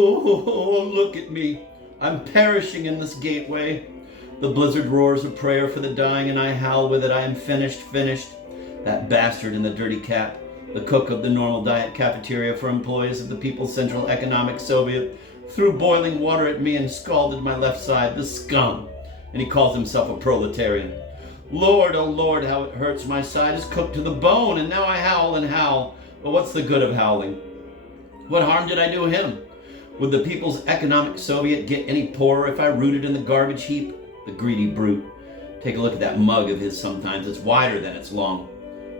Oh, look at me. I'm perishing in this gateway. The blizzard roars a prayer for the dying, and I howl with it. I am finished, finished. That bastard in the dirty cap, the cook of the normal diet cafeteria for employees of the People's Central Economic Soviet, threw boiling water at me and scalded my left side. The scum. And he calls himself a proletarian. Lord, oh Lord, how it hurts. My side is cooked to the bone, and now I howl and howl. But what's the good of howling? What harm did I do him? Would the People's Economic Soviet get any poorer if I rooted in the garbage heap? The greedy brute. Take a look at that mug of his sometimes. It's wider than it's long.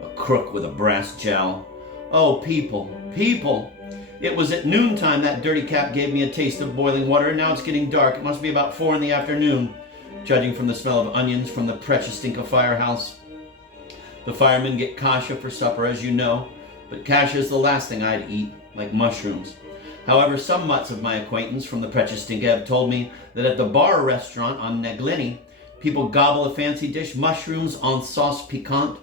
A crook with a brass jowl. Oh, people, people. It was at noontime that dirty cap gave me a taste of boiling water, and now it's getting dark. It must be about 4 in the afternoon, judging from the smell of onions from the Prechestinka firehouse. The firemen get kasha for supper, as you know, but kasha is the last thing I'd eat, like mushrooms. However, some mutts of my acquaintance from the Prechestinka have told me that at the bar restaurant on Neglini, people gobble a fancy dish, mushrooms en sauce piquante,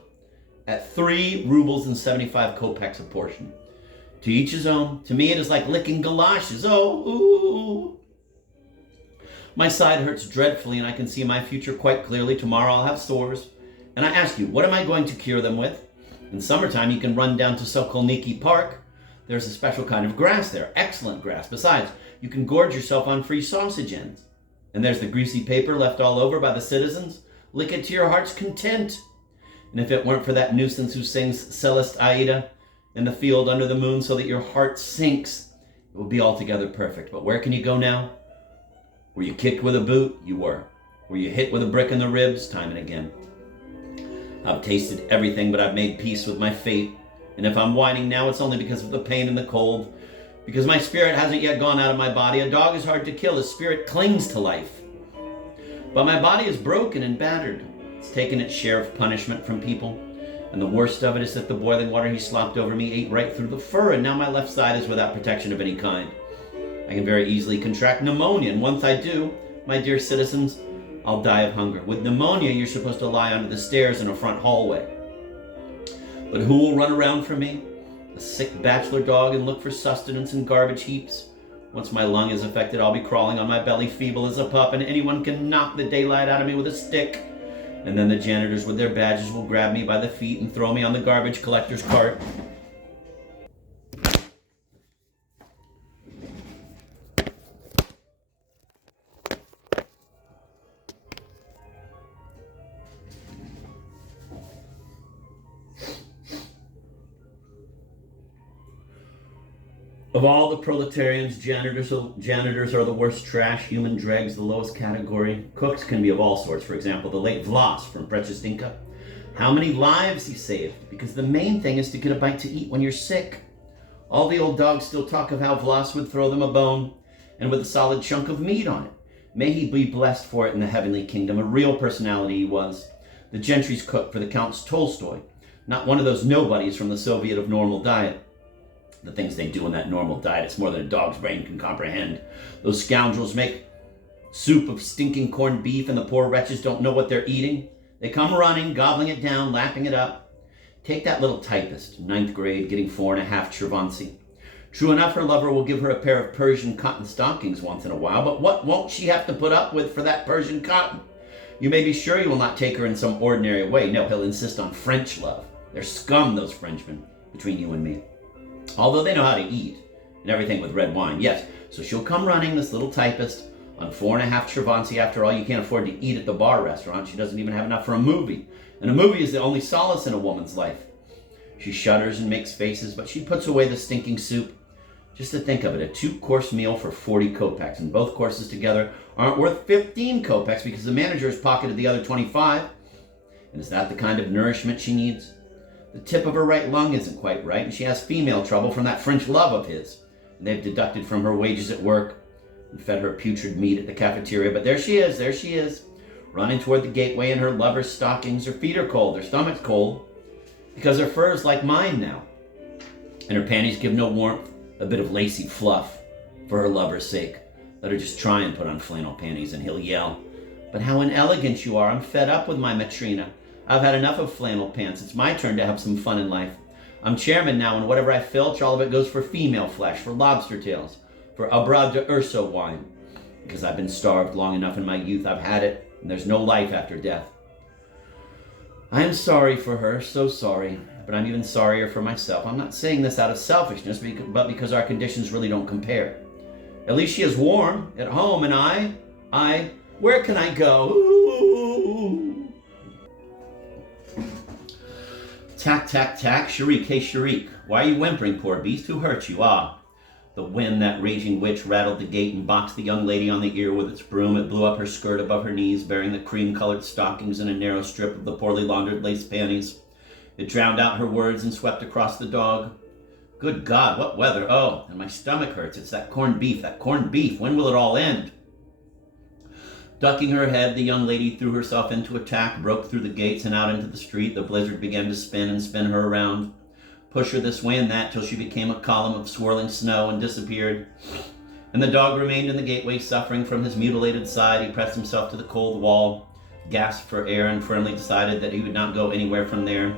at 3 rubles and 75 kopecks a portion. To each his own. To me, it is like licking galoshes. Oh, ooh. My side hurts dreadfully, and I can see my future quite clearly. Tomorrow I'll have sores. And I ask you, what am I going to cure them with? In summertime, you can run down to Sokolniki Park. There's a special kind of grass there, excellent grass. Besides, you can gorge yourself on free sausage ends. And there's the greasy paper left all over by the citizens. Lick it to your heart's content. And if it weren't for that nuisance who sings Celeste Aida in the field under the moon so that your heart sinks, it would be altogether perfect. But where can you go now? Were you kicked with a boot? You were. Were you hit with a brick in the ribs? Time and again. I've tasted everything, but I've made peace with my fate. And if I'm whining now, it's only because of the pain and the cold. Because my spirit hasn't yet gone out of my body. A dog is hard to kill. His spirit clings to life. But my body is broken and battered. It's taken its share of punishment from people. And the worst of it is that the boiling water he slopped over me ate right through the fur. And now my left side is without protection of any kind. I can very easily contract pneumonia. And once I do, my dear citizens, I'll die of hunger. With pneumonia, you're supposed to lie under the stairs in a front hallway. But who will run around for me? A sick bachelor dog and look for sustenance in garbage heaps? Once my lung is affected, I'll be crawling on my belly feeble as a pup, and anyone can knock the daylight out of me with a stick. And then the janitors with their badges will grab me by the feet and throw me on the garbage collector's cart. Of all the proletarians, janitors are the worst trash, human dregs, the lowest category. Cooks can be of all sorts. For example, the late Vlas from Prechestinka. How many lives he saved? Because the main thing is to get a bite to eat when you're sick. All the old dogs still talk of how Vlas would throw them a bone, and with a solid chunk of meat on it. May he be blessed for it in the heavenly kingdom. A real personality he was. The gentry's cook for the Count's Tolstoy. Not one of those nobodies from the Soviet of normal diet. The things they do in that normal diet, it's more than a dog's brain can comprehend. Those scoundrels make soup of stinking corned beef, and the poor wretches don't know what they're eating. They come running, gobbling it down, lapping it up. Take that little typist, 9th grade, getting 4.5 chervonsy. True enough, her lover will give her a pair of Persian cotton stockings once in a while, but what won't she have to put up with for that Persian cotton? You may be sure he will not take her in some ordinary way. No, he'll insist on French love. They're scum, those Frenchmen, between you and me. Although they know how to eat, and everything with red wine, yes. So she'll come running, this little typist, on 4.5 chervonsy. After all, you can't afford to eat at the bar restaurant. She doesn't even have enough for a movie. And a movie is the only solace in a woman's life. She shudders and makes faces, but she puts away the stinking soup. Just to think of it, a 2-course meal for 40 kopecks, and both courses together aren't worth 15 kopecks because the manager has pocketed the other 25. And is that the kind of nourishment she needs? The tip of her right lung isn't quite right, and she has female trouble from that French love of his. And they've deducted from her wages at work and fed her putrid meat at the cafeteria. But there she is, running toward the gateway in her lover's stockings. Her feet are cold, her stomach's cold, because her fur is like mine now. And her panties give no warmth, a bit of lacy fluff, for her lover's sake. Let her just try and put on flannel panties, and he'll yell, "But how inelegant you are! I'm fed up with my Matrina. I've had enough of flannel pants. It's my turn to have some fun in life. I'm chairman now, and whatever I filch, all of it goes for female flesh, for lobster tails. for Abrad de Urso wine, because I've been starved long enough in my youth. I've had it, and there's no life after death. I am sorry for her, so sorry, but I'm even sorrier for myself. I'm not saying this out of selfishness, but because our conditions really don't compare. At least she is warm at home, and I, where can I go? Ooh. Tack, tack, tack, Sharik, hey Sharik, why are you whimpering, poor beast? Who hurt you? Ah. The wind, that raging witch, rattled the gate and boxed the young lady on the ear with its broom. It blew up her skirt above her knees, bearing the cream-colored stockings and a narrow strip of the poorly laundered lace panties. It drowned out her words and swept across the dog. Good God, what weather! Oh, and my stomach hurts. It's that corned beef. When will it all end? Ducking her head, the young lady threw herself into attack, broke through the gates and out into the street. The blizzard began to spin and spin her around. Push her this way and that till she became a column of swirling snow and disappeared. And the dog remained in the gateway, suffering from his mutilated side. He pressed himself to the cold wall, gasped for air, and firmly decided that he would not go anywhere from there.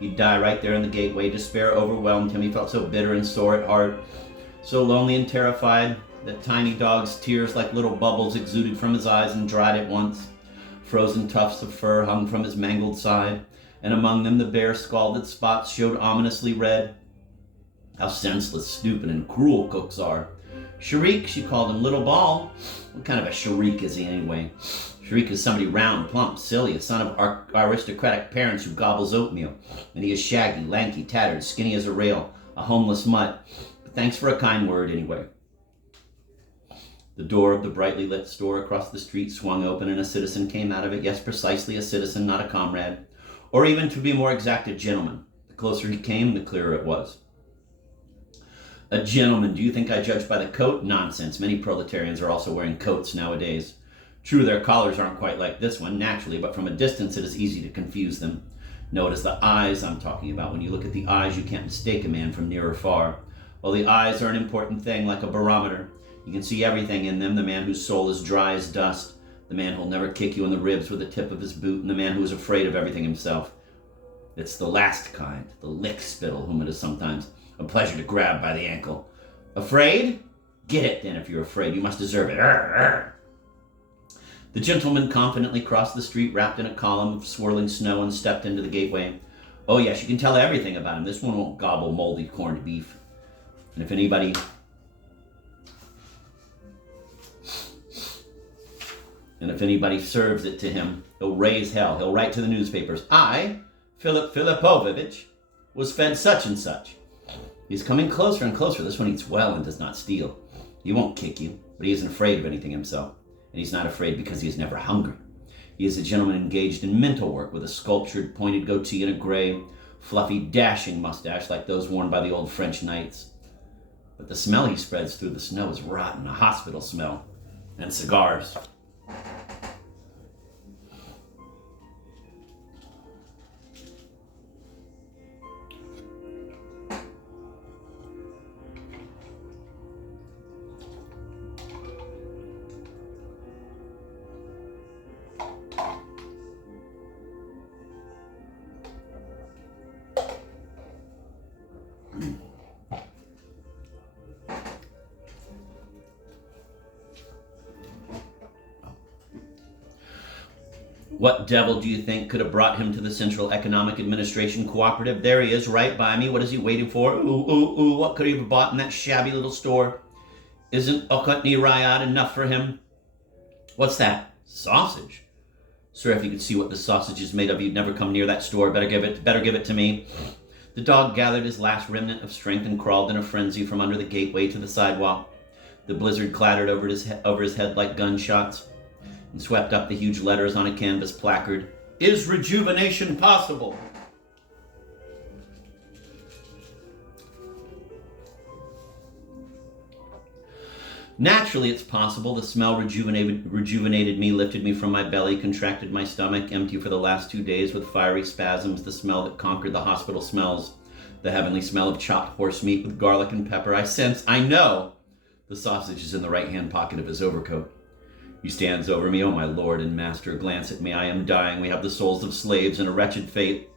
He'd die right there in the gateway. Despair overwhelmed him. He felt so bitter and sore at heart, so lonely and terrified that tiny dog's tears like little bubbles exuded from his eyes and dried at once. Frozen tufts of fur hung from his mangled side, and among them the bare scalded spots showed ominously red. How senseless, stupid, and cruel cooks are. Sharik, she called him, little ball. What kind of a Sharik is he anyway? Sharik is somebody round, plump, silly, a son of aristocratic parents who gobbles oatmeal. And he is shaggy, lanky, tattered, skinny as a rail, a homeless mutt. But thanks for a kind word anyway. The door of the brightly lit store across the street swung open and a citizen came out of it. Yes, precisely a citizen, not a comrade. Or even, to be more exact, a gentleman. The closer he came, the clearer it was. A gentleman, do you think I judge by the coat? Nonsense. Many proletarians are also wearing coats nowadays. True, their collars aren't quite like this one, naturally, but from a distance it is easy to confuse them. No, it is the eyes I'm talking about. When you look at the eyes, you can't mistake a man from near or far. Well, the eyes are an important thing, like a barometer. You can see everything in them. The man whose soul is dry as dust, the man who'll never kick you in the ribs with the tip of his boot, and the man who is afraid of everything himself. It's the last kind, the lick-spittle, whom it is sometimes a pleasure to grab by the ankle. Afraid? Get it, then, if you're afraid. You must deserve it. Arr, arr. The gentleman confidently crossed the street, wrapped in a column of swirling snow, and stepped into the gateway. Oh, yes, you can tell everything about him. This one won't gobble moldy corned beef. And if anybody serves it to him, he'll raise hell. He'll write to the newspapers, I, Philip Filipovich, was fed such and such. He's coming closer and closer. This one eats well and does not steal. He won't kick you, but he isn't afraid of anything himself. And he's not afraid because he is never hungry. He is a gentleman engaged in mental work with a sculptured, pointed goatee and a gray, fluffy, dashing mustache like those worn by the old French knights. But the smell he spreads through the snow is rotten, a hospital smell, and cigars. What devil do you think could have brought him to the Central Economic Administration Cooperative? There he is, right by me. What is he waiting for? Ooh, what could he have bought in that shabby little store? Isn't Okutni Rayad enough for him? What's that? Sausage? Sir, if you could see what the sausage is made of, you'd never come near that store. Better give it to me. The dog gathered his last remnant of strength and crawled in a frenzy from under the gateway to the sidewalk. The blizzard clattered over his head like gunshots and swept up the huge letters on a canvas placard. Is rejuvenation possible? Naturally, it's possible. The smell rejuvenated me, lifted me from my belly, contracted my stomach, empty for the last 2 days with fiery spasms, the smell that conquered the hospital smells, the heavenly smell of chopped horse meat with garlic and pepper. I know the sausage is in the right-hand pocket of his overcoat. He stands over me, oh my lord and master, glance at me, I am dying, we have the souls of slaves and a wretched fate.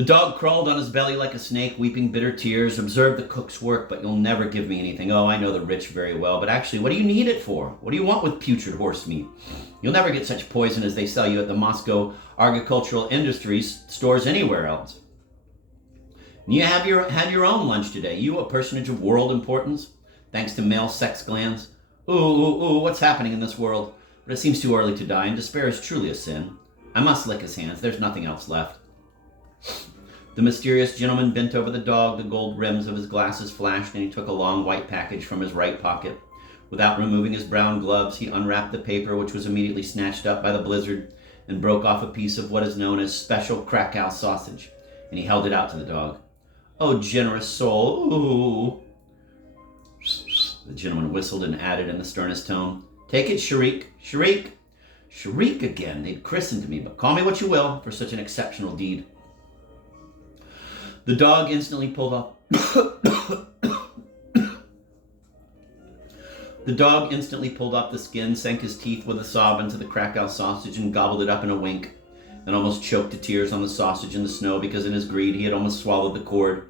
The dog crawled on his belly like a snake, weeping bitter tears. Observe the cook's work, but you'll never give me anything. Oh, I know the rich very well, but actually, what do you need it for? What do you want with putrid horse meat? You'll never get such poison as they sell you at the Moscow Agricultural Industries stores anywhere else. And you had your own lunch today. You, a personage of world importance, thanks to male sex glands. Ooh, what's happening in this world? But it seems too early to die, and despair is truly a sin. I must lick his hands. There's nothing else left. The mysterious gentleman bent over the dog. The gold rims of his glasses flashed, and he took a long white package from his right pocket. Without removing his brown gloves, he unwrapped the paper, which was immediately snatched up by the blizzard, and broke off a piece of what is known as special Krakow sausage, and he held it out to the dog. Oh, generous soul. Ooh. The gentleman whistled and added in the sternest tone, Take it, Sharik. Sharik. Sharik again. They'd christened me, but call me what you will for such an exceptional deed. The dog instantly pulled off. The dog instantly pulled off the skin, sank his teeth with a sob into the Krakow sausage, and gobbled it up in a wink, and almost choked to tears on the sausage in the snow because in his greed he had almost swallowed the cord.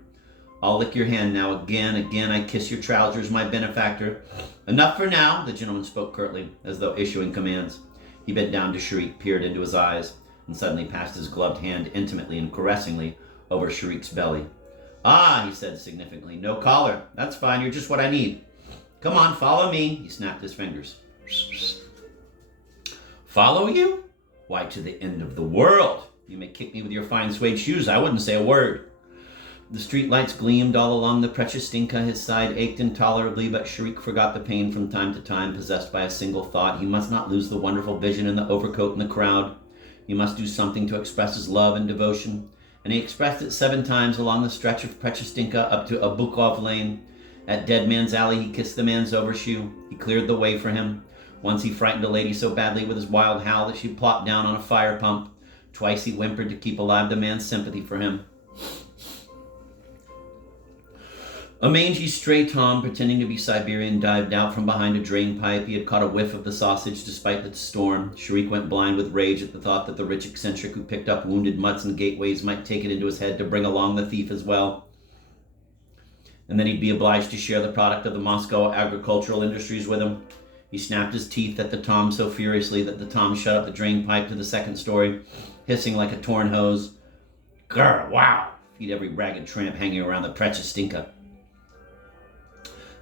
I'll lick your hand now. Again, I kiss your trousers, my benefactor. Enough for now, the gentleman spoke curtly, as though issuing commands. He bent down to Sharik, peered into his eyes, and suddenly passed his gloved hand intimately and caressingly over Sharik's belly. Ah, he said significantly, no collar. That's fine, you're just what I need. Come on, follow me. He snapped his fingers. Follow you? Why, to the end of the world. You may kick me with your fine suede shoes. I wouldn't say a word. The street lights gleamed all along the Prechestinka. His side ached intolerably, but Sharik forgot the pain from time to time, possessed by a single thought. He must not lose the wonderful vision in the overcoat and the crowd. He must do something to express his love and devotion. And he expressed it 7 times along the stretch of Prechestinka up to a Bulgakov lane. At Dead Man's Alley, he kissed the man's overshoe. He cleared the way for him. Once he frightened a lady so badly with his wild howl that she plopped down on a fire pump. Twice he whimpered to keep alive the man's sympathy for him. A mangy stray tom, pretending to be Siberian, dived out from behind a drain pipe. He had caught a whiff of the sausage despite the storm. Sharik went blind with rage at the thought that the rich eccentric who picked up wounded mutts and gateways might take it into his head to bring along the thief as well. And then he'd be obliged to share the product of the Moscow Agricultural Industries with him. He snapped his teeth at the tom so furiously that the tom shut up the drain pipe to the 2nd story, hissing like a torn hose. Grr, wow! Feed every ragged tramp hanging around the Prechestinka.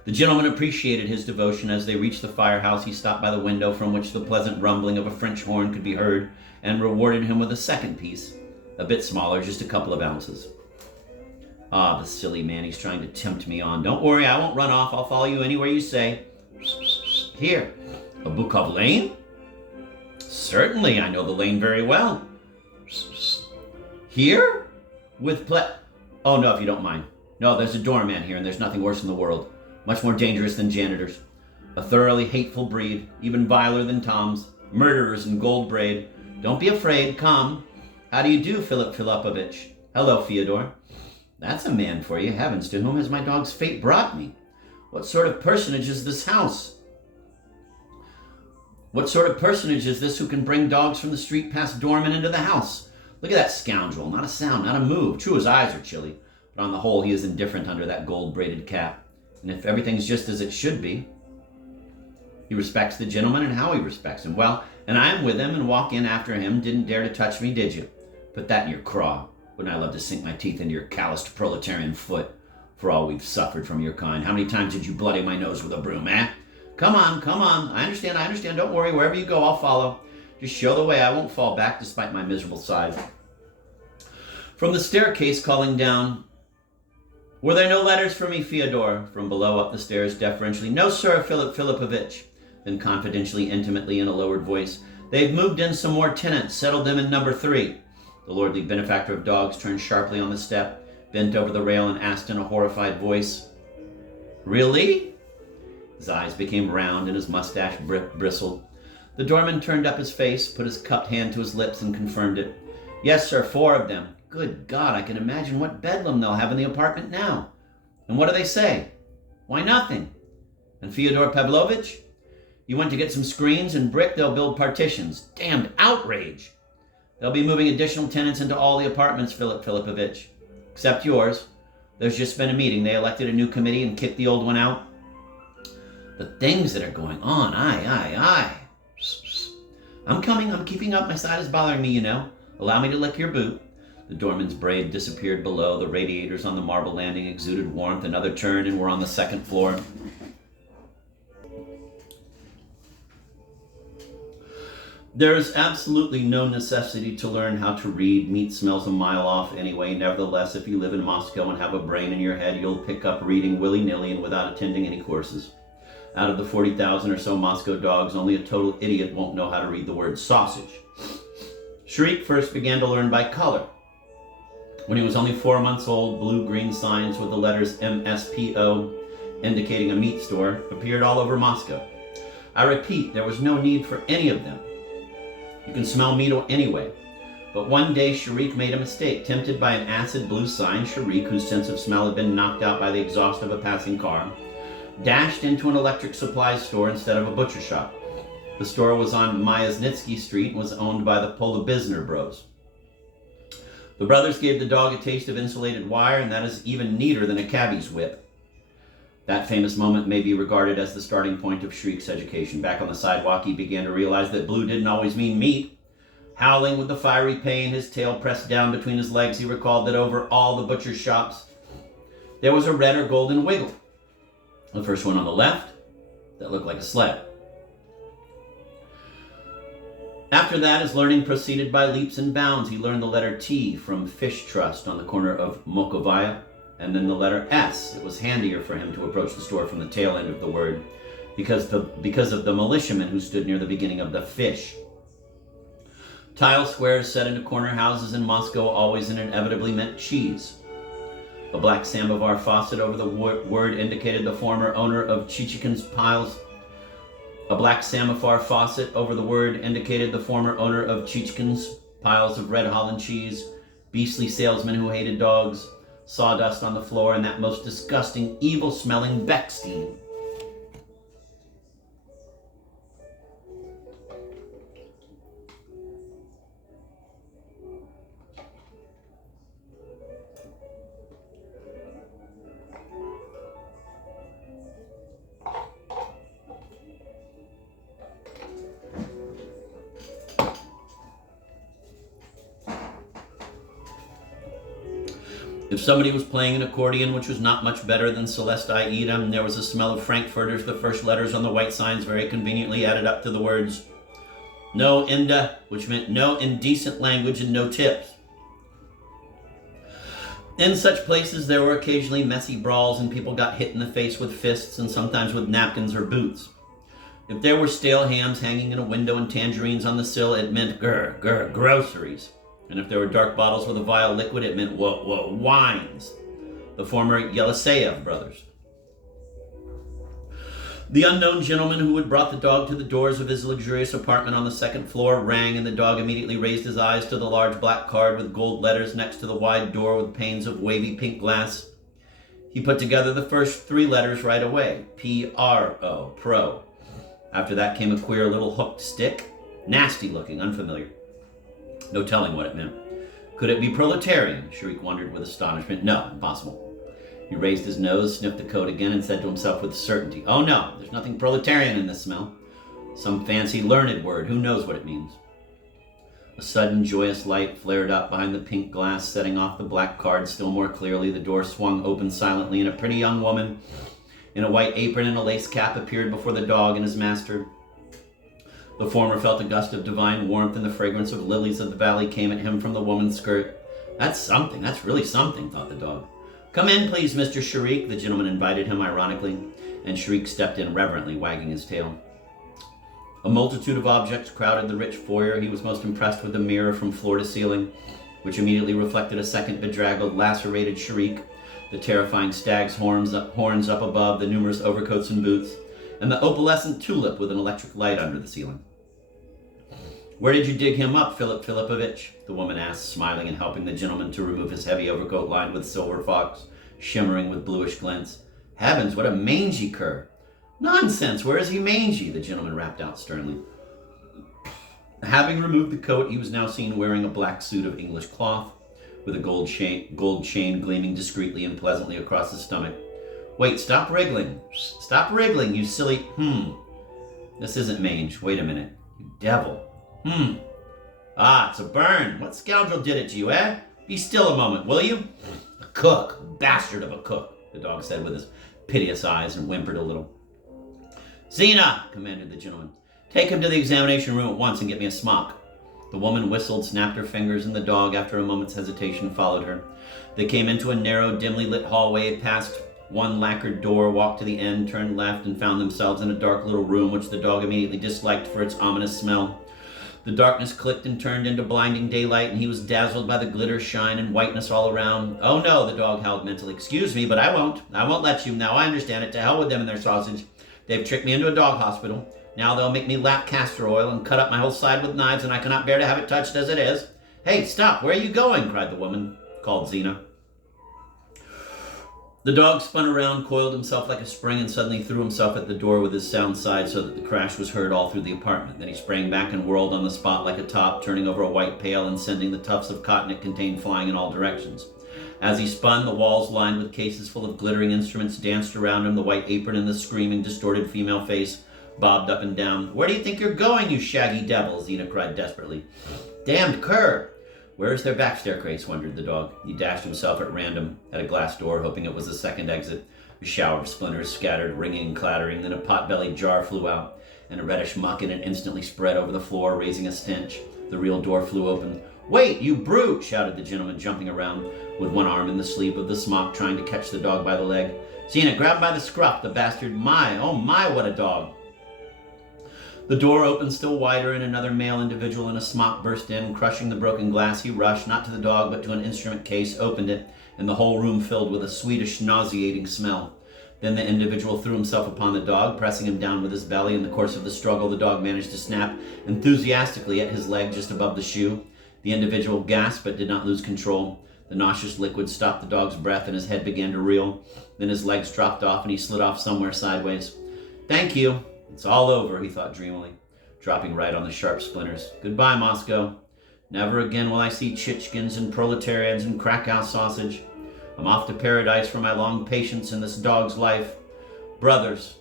The gentleman appreciated his devotion. As they reached the firehouse, he stopped by the window from which the pleasant rumbling of a French horn could be heard, and rewarded him with a 2nd piece, a bit smaller, just a couple of ounces. Ah, the silly man, he's trying to tempt me on. Don't worry, I won't run off. I'll follow you anywhere you say. Here, a Bulgakov lane? Certainly, I know the lane very well. Here? Oh, no, if you don't mind. No, there's a doorman here, and there's nothing worse in the world. Much more dangerous than janitors. A thoroughly hateful breed, even viler than Toms. Murderers in gold braid. Don't be afraid, come. How do you do, Philip Filipovich? Hello, Fyodor. That's a man for you. Heavens, to whom has my dog's fate brought me? What sort of personage is this house? What sort of personage is this who can bring dogs from the street past doormen into the house? Look at that scoundrel. Not a sound, not a move. True, his eyes are chilly, but on the whole he is indifferent under that gold-braided cap. And if everything's just as it should be, he respects the gentleman and how he respects him. Well, and I'm with him and walk in after him. Didn't dare to touch me, did you? Put that in your craw. Wouldn't I love to sink my teeth into your calloused proletarian foot for all we've suffered from your kind? How many times did you bloody my nose with a broom, eh? Come on. I understand. Don't worry. Wherever you go, I'll follow. Just show the way. I won't fall back despite my miserable size. From the staircase calling down, were there no letters for me, Fyodor? From below up the stairs deferentially, no, sir, Philip Filipovich. Then confidentially, intimately, in a lowered voice, they've moved in some more tenants, settled them in number 3. The lordly benefactor of dogs turned sharply on the step, bent over the rail, and asked in a horrified voice, Really? His eyes became round and his mustache bristled. The doorman turned up his face, put his cupped hand to his lips, and confirmed it. Yes, sir, 4 of them. Good God, I can imagine what bedlam they'll have in the apartment now. And what do they say? Why, nothing. And Fyodor Pavlovitch? You went to get some screens and brick, they'll build partitions. Damned outrage. They'll be moving additional tenants into all the apartments, Philip Filipovich. Except yours. There's just been a meeting. They elected a new committee and kicked the old one out. The things that are going on, aye. I'm coming. I'm keeping up. My side is bothering me, you know. Allow me to lick your boot. The doorman's braid disappeared below. The radiators on the marble landing exuded warmth. Another turned and we're on the second floor. There is absolutely no necessity to learn how to read. Meat smells a mile off anyway. Nevertheless, if you live in Moscow and have a brain in your head, you'll pick up reading willy-nilly and without attending any courses. Out of the 40,000 or so Moscow dogs, only a total idiot won't know how to read the word sausage. Shriek first began to learn by color. When he was only 4 months old, blue-green signs with the letters MSPO, indicating a meat store, appeared all over Moscow. I repeat, there was no need for any of them. You can smell meat anyway. But one day, Sharik made a mistake. Tempted by an acid blue sign, Sharik, whose sense of smell had been knocked out by the exhaust of a passing car, dashed into an electric supplies store instead of a butcher shop. The store was on Myasnitsky Street and was owned by the Polobizner Bros. The brothers gave the dog a taste of insulated wire, and that is even neater than a cabbie's whip. That famous moment may be regarded as the starting point of Shrik's education. Back on the sidewalk, he began to realize that blue didn't always mean meat. Howling with the fiery pain, his tail pressed down between his legs, he recalled that over all the butcher's shops, there was a red or golden wiggle. The first one on the left, that looked like a sled. After that, his learning proceeded by leaps and bounds. He learned the letter T from Fish Trust on the corner of Mokovaya, and then the letter S. It was handier for him to approach the store from the tail end of the word because of the militiamen who stood near the beginning of the fish. Tile squares set into corner houses in Moscow always and inevitably meant cheese. A black samovar faucet over the word indicated the former owner of Chichikin's piles. A black samovar faucet over the word indicated the former owner of Chichikin's piles of red Holland cheese, beastly salesmen who hated dogs, sawdust on the floor, and that most disgusting, evil-smelling Beckstein. If somebody was playing an accordion, which was not much better than Celeste Aida, and there was a smell of Frankfurters, the first letters on the white signs very conveniently added up to the words no inda, which meant no indecent language and no tips. In such places, there were occasionally messy brawls and people got hit in the face with fists and sometimes with napkins or boots. If there were stale hams hanging in a window and tangerines on the sill, it meant groceries. And if there were dark bottles with a vile liquid, it meant wines. The former Yeliseyev brothers. The unknown gentleman who had brought the dog to the doors of his luxurious apartment on the second floor rang, and the dog immediately raised his eyes to the large black card with gold letters next to the wide door with panes of wavy pink glass. He put together the first three letters right away. P-R-O, pro. After that came a queer little hooked stick. Nasty looking, unfamiliar. No telling what it meant. Could it be proletarian? Sharik wondered with astonishment. No, impossible. He raised his nose, sniffed the coat again, and said to himself with certainty, oh no, there's nothing proletarian in this smell. Some fancy learned word, who knows what it means. A sudden joyous light flared up behind the pink glass, setting off the black card still more clearly. The door swung open silently, and a pretty young woman in a white apron and a lace cap appeared before the dog and his master. The former felt a gust of divine warmth, and the fragrance of lilies of the valley came at him from the woman's skirt. That's something, that's really something, thought the dog. Come in, please, Mr. Sharik, the gentleman invited him ironically, and Sharik stepped in reverently, wagging his tail. A multitude of objects crowded the rich foyer. He was most impressed with the mirror from floor to ceiling, which immediately reflected a second bedraggled, lacerated Sharik, the terrifying stag's horns up above, the numerous overcoats and boots, and the opalescent tulip with an electric light under the ceiling. Where did you dig him up, Philip Filipovich? The woman asked, smiling and helping the gentleman to remove his heavy overcoat lined with silver fox, shimmering with bluish glints. Heavens, what a mangy cur! Nonsense, where is he mangy? The gentleman rapped out sternly. Having removed the coat, he was now seen wearing a black suit of English cloth, with a gold chain gleaming discreetly and pleasantly across his stomach. Wait, stop wriggling. Stop wriggling, you silly... This isn't mange. Wait a minute. You devil. Ah, it's a burn. What scoundrel did it to you, eh? Be still a moment, will you? A cook. A bastard of a cook, the dog said with his piteous eyes and whimpered a little. Zena, commanded the gentleman. Take him to the examination room at once and get me a smock. The woman whistled, snapped her fingers, and the dog, after a moment's hesitation, followed her. They came into a narrow, dimly lit hallway, passed one lacquered door, walked to the end, turned left, and found themselves in a dark little room which the dog immediately disliked for its ominous smell. The darkness clicked and turned into blinding daylight, and he was dazzled by the glitter, shine, and whiteness all around. Oh no, the dog howled mentally. Excuse me, but I won't. I won't let you. Now I understand it. To hell with them and their sausage. They've tricked me into a dog hospital. Now they'll make me lap castor oil and cut up my whole side with knives, and I cannot bear to have it touched as it is. Hey, stop! Where are you going? Cried the woman, called Zena. The dog spun around, coiled himself like a spring, and suddenly threw himself at the door with his sound side so that the crash was heard all through the apartment. Then he sprang back and whirled on the spot like a top, turning over a white pail and sending the tufts of cotton it contained flying in all directions. As he spun, the walls lined with cases full of glittering instruments danced around him. The white apron and the screaming, distorted female face bobbed up and down. Where do you think you're going, you shaggy devil? Zena cried desperately. Damned cur! Where's their back staircase? Wondered the dog. He dashed himself at random at a glass door, hoping it was the second exit. A shower of splinters scattered, ringing and clattering. Then a pot-bellied jar flew out, and a reddish muck in it instantly spread over the floor, raising a stench. The real door flew open. Wait, you brute! Shouted the gentleman, jumping around with one arm in the sleeve of the smock, trying to catch the dog by the leg. Zena, grab him by the scruff, the bastard. My, oh my, what a dog! The door opened still wider, and another male individual in a smock burst in. Crushing the broken glass, he rushed, not to the dog, but to an instrument case, opened it, and the whole room filled with a sweetish, nauseating smell. Then the individual threw himself upon the dog, pressing him down with his belly. In the course of the struggle, the dog managed to snap enthusiastically at his leg just above the shoe. The individual gasped, but did not lose control. The nauseous liquid stopped the dog's breath, and his head began to reel. Then his legs dropped off, and he slid off somewhere sideways. Thank you. It's all over, he thought dreamily, dropping right on the sharp splinters. Goodbye, Moscow. Never again will I see Chichkins and proletarians and Krakow sausage. I'm off to paradise for my long patience in this dog's life. Brothers,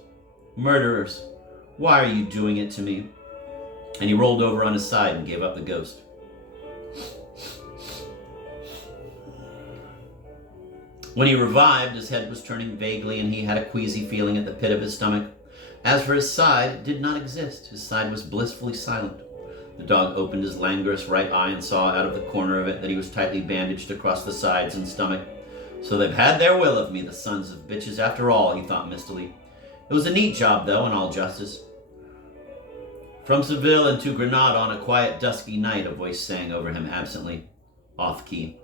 murderers, why are you doing it to me? And he rolled over on his side and gave up the ghost. When he revived, his head was turning vaguely, and he had a queasy feeling at the pit of his stomach. As for his side, it did not exist. His side was blissfully silent. The dog opened his languorous right eye and saw out of the corner of it that he was tightly bandaged across the sides and stomach. So they've had their will of me, the sons of bitches, after all, he thought mistily. It was a neat job, though, in all justice. From Seville into Granada on a quiet, dusky night, a voice sang over him absently, off-key.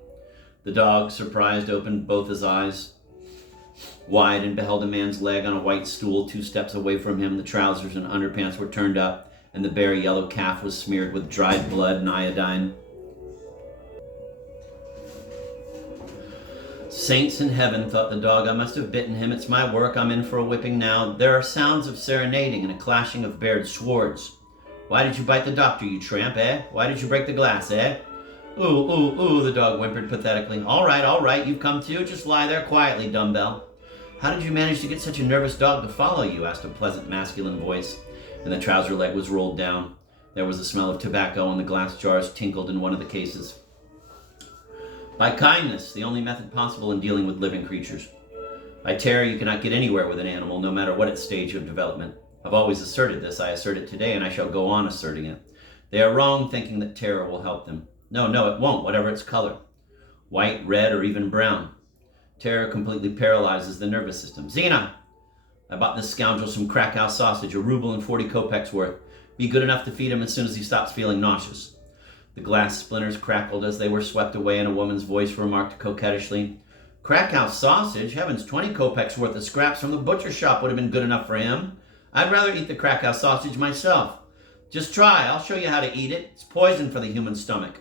The dog, surprised, opened both his eyes wide and beheld a man's leg on a white stool 2 steps away from him. The trousers and underpants were turned up, and the bare yellow calf was smeared with dried blood and iodine. Saints in heaven, thought the dog, I must have bitten him. It's my work. I'm in for a whipping now. There are sounds of serenading and a clashing of bared swords. Why did you bite the doctor, you tramp, eh? Why did you break the glass, eh? Ooh, ooh, ooh, the dog whimpered pathetically. All right, you've come to. Just lie there quietly, dumbbell. How did you manage to get such a nervous dog to follow you? Asked a pleasant masculine voice, and the trouser leg was rolled down. There was the smell of tobacco, and the glass jars tinkled in one of the cases. By kindness, the only method possible in dealing with living creatures. By terror, you cannot get anywhere with an animal, no matter what its stage of development. I've always asserted this. I assert it today, and I shall go on asserting it. They are wrong thinking that terror will help them. No, it won't, whatever its color. White, red, or even brown. Terror completely paralyzes the nervous system. Zena! I bought this scoundrel some Krakow sausage, 1 ruble and 40 kopecks worth. Be good enough to feed him as soon as he stops feeling nauseous. The glass splinters crackled as they were swept away, and a woman's voice remarked coquettishly, Krakow sausage? Heavens, 20 kopecks worth of scraps from the butcher shop would have been good enough for him. I'd rather eat the Krakow sausage myself. Just try, I'll show you how to eat it. It's poison for the human stomach.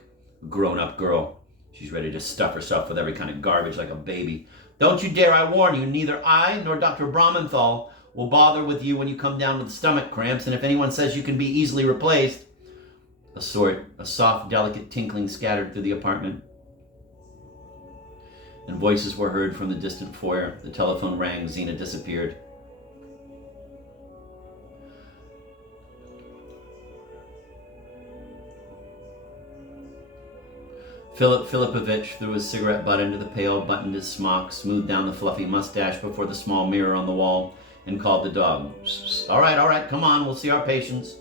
Grown-up girl. She's ready to stuff herself with every kind of garbage like a baby. Don't you dare, I warn you, neither I nor Dr. Brahmenthal will bother with you when you come down with stomach cramps, and if anyone says you can be easily replaced, A soft, delicate tinkling scattered through the apartment, and voices were heard from the distant foyer. The telephone rang. Zena disappeared. Philip Filipovich threw his cigarette butt into the pail, buttoned his smock, smoothed down the fluffy mustache before the small mirror on the wall, and called the dog. All right, come on, we'll see our patients.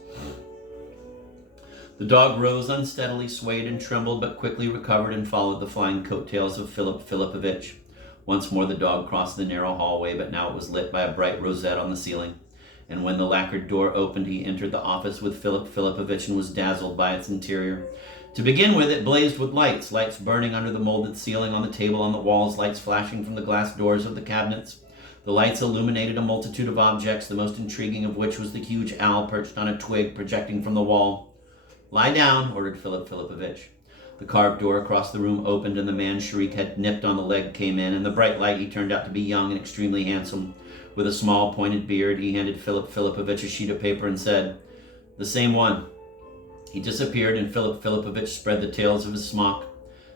The dog rose unsteadily, swayed and trembled, but quickly recovered and followed the flying coattails of Philip Filipovich. Once more the dog crossed the narrow hallway, but now it was lit by a bright rosette on the ceiling. And when the lacquered door opened, he entered the office with Philip Filipovich and was dazzled by its interior. To begin with, it blazed with lights burning under the molded ceiling, on the table, on the walls, lights flashing from the glass doors of the cabinets. The lights illuminated a multitude of objects, the most intriguing of which was the huge owl perched on a twig projecting from the wall. Lie down, ordered Philip Filipovich. The carved door across the room opened, and the man Sharik had nipped on the leg came in. In the bright light, he turned out to be young and extremely handsome. With a small, pointed beard, he handed Philip Filipovich a sheet of paper and said, "The same one." He disappeared, and Philip Filipovich spread the tails of his smock,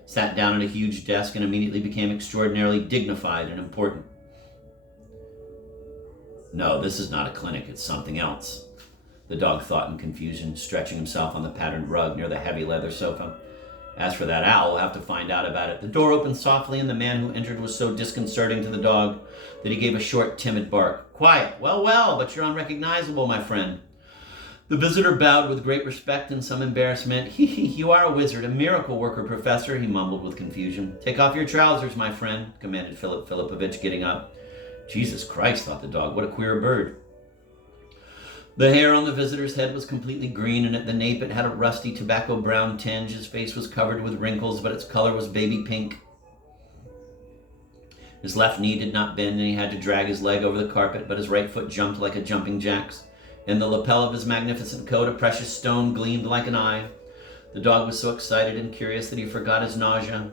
sat down at a huge desk, and immediately became extraordinarily dignified and important. No, this is not a clinic, it's something else, the dog thought in confusion, stretching himself on the patterned rug near the heavy leather sofa. As for that owl, we'll have to find out about it. The door opened softly, and the man who entered was so disconcerting to the dog that he gave a short, timid bark. Quiet. Well, but you're unrecognizable, my friend. The visitor bowed with great respect and some embarrassment. You are a wizard, a miracle worker, Professor, he mumbled with confusion. Take off your trousers, my friend, commanded Philip Filipovich, getting up. Jesus Christ, thought the dog, what a queer bird. The hair on the visitor's head was completely green, and at the nape it had a rusty tobacco brown tinge. His face was covered with wrinkles, but its color was baby pink. His left knee did not bend, and he had to drag his leg over the carpet, but his right foot jumped like a jumping jack's. In the lapel of his magnificent coat, a precious stone gleamed like an eye. The dog was so excited and curious that he forgot his nausea.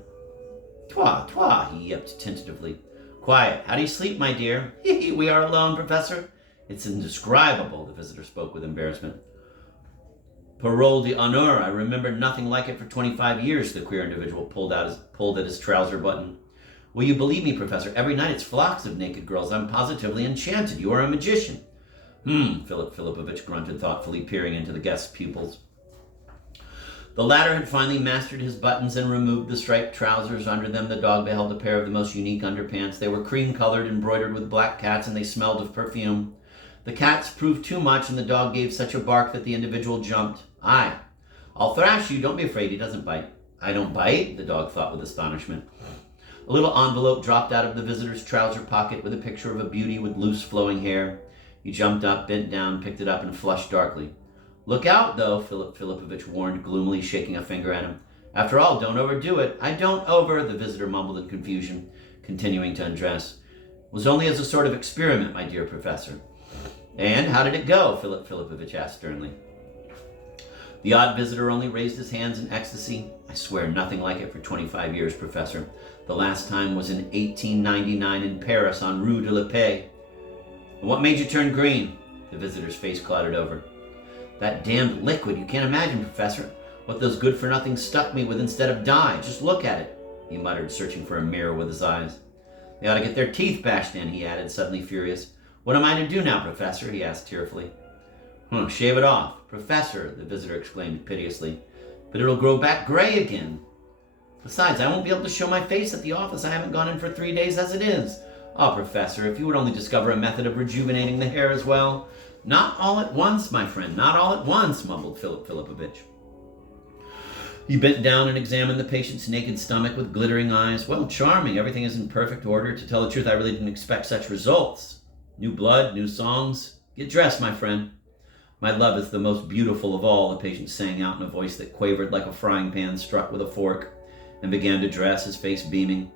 Toi, he yipped tentatively. Quiet. How do you sleep, my dear? We are alone, Professor. It's indescribable, the visitor spoke with embarrassment. Parole d'honneur, I remember nothing like it for 25 years, the queer individual pulled at his trouser button. Will you believe me, Professor? Every night it's flocks of naked girls. I'm positively enchanted. You are a magician. Philip Filipovich grunted thoughtfully, peering into the guest's pupils. The latter had finally mastered his buttons and removed the striped trousers. Under them, the dog beheld a pair of the most unique underpants. They were cream-colored, embroidered with black cats, and they smelled of perfume. The cats proved too much, and the dog gave such a bark that the individual jumped. Aye, I'll thrash you. Don't be afraid. He doesn't bite. I don't bite? The dog thought with astonishment. A little envelope dropped out of the visitor's trouser pocket with a picture of a beauty with loose flowing hair. He jumped up, bent down, picked it up, and flushed darkly. Look out, though, Philip Filipovich warned, gloomily shaking a finger at him. After all, don't overdo it. I don't the visitor mumbled in confusion, continuing to undress. It was only as a sort of experiment, my dear Professor. And how did it go? Philip Filipovich asked sternly. The odd visitor only raised his hands in ecstasy. I swear nothing like it for 25 years, Professor. The last time was in 1899 in Paris on Rue de la Paix. And what made you turn green? The visitor's face clouded over. That damned liquid. You can't imagine, Professor, what those good-for-nothings stuck me with instead of dye. Just look at it, he muttered, searching for a mirror with his eyes. They ought to get their teeth bashed in, he added, suddenly furious. What am I to do now, Professor? He asked tearfully. Shave it off. Professor, the visitor exclaimed piteously. But it'll grow back gray again. Besides, I won't be able to show my face at the office. I haven't gone in for 3 days as it is. Oh, Professor, if you would only discover a method of rejuvenating the hair as well. Not all at once, my friend, not all at once, mumbled Philip Filipovich. He bent down and examined the patient's naked stomach with glittering eyes. Well, charming. Everything is in perfect order. To tell the truth, I really didn't expect such results. New blood, new songs. Get dressed, my friend. My love is the most beautiful of all, the patient sang out in a voice that quavered like a frying pan struck with a fork, and began to dress, his face beaming.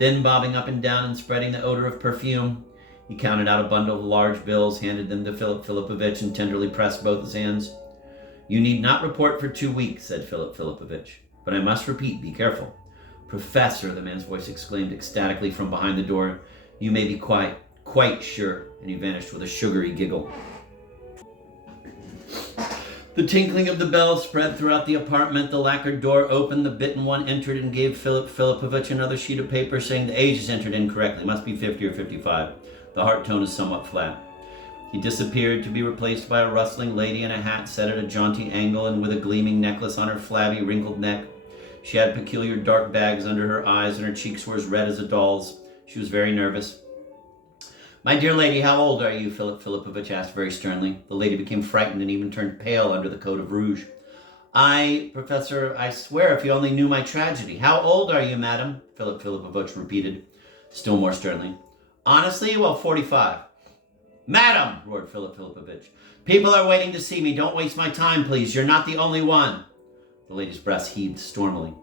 Then, bobbing up and down and spreading the odor of perfume, he counted out a bundle of large bills, handed them to Philip Filipovich, and tenderly pressed both his hands. You need not report for 2 weeks, said Philip Filipovich. But I must repeat, be careful. Professor, the man's voice exclaimed ecstatically from behind the door, you may be quite sure, and he vanished with a sugary giggle. The tinkling of the bell spread throughout the apartment. The lacquered door opened. The bitten one entered and gave Philip Filipovich another sheet of paper, saying the age is entered incorrectly. Must be 50 or 55. The heart tone is somewhat flat. He disappeared, to be replaced by a rustling lady in a hat set at a jaunty angle and with a gleaming necklace on her flabby, wrinkled neck. She had peculiar dark bags under her eyes, and her cheeks were as red as a doll's. She was very nervous. "My dear lady, how old are you?" Philip Filipovich asked very sternly. The lady became frightened and even turned pale under the coat of rouge. Professor, I swear if you only knew my tragedy." "How old are you, madam?" Philip Filipovich repeated, still more sternly. "Honestly, well, 45. "Madam!" roared Philip Filipovich. "People are waiting to see me. Don't waste my time, please. You're not the only one." The lady's breast heaved stormily.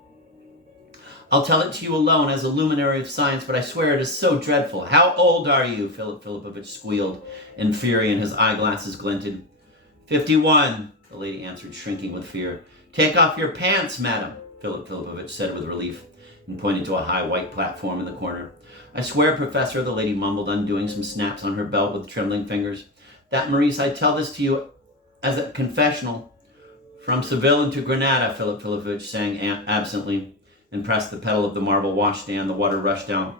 "I'll tell it to you alone as a luminary of science, but I swear it is so dreadful." "How old are you?" Philip Filipovich squealed in fury, and his eyeglasses glinted. 51, the lady answered, shrinking with fear. "Take off your pants, madam," Philip Filipovich said with relief, and pointed to a high white platform in the corner. "I swear, Professor," the lady mumbled, undoing some snaps on her belt with trembling fingers, "that, Maurice, I tell this to you as a confessional." "From Seville into Granada," Philip Filipovich sang absently, and pressed the pedal of the marble washstand. The water rushed out.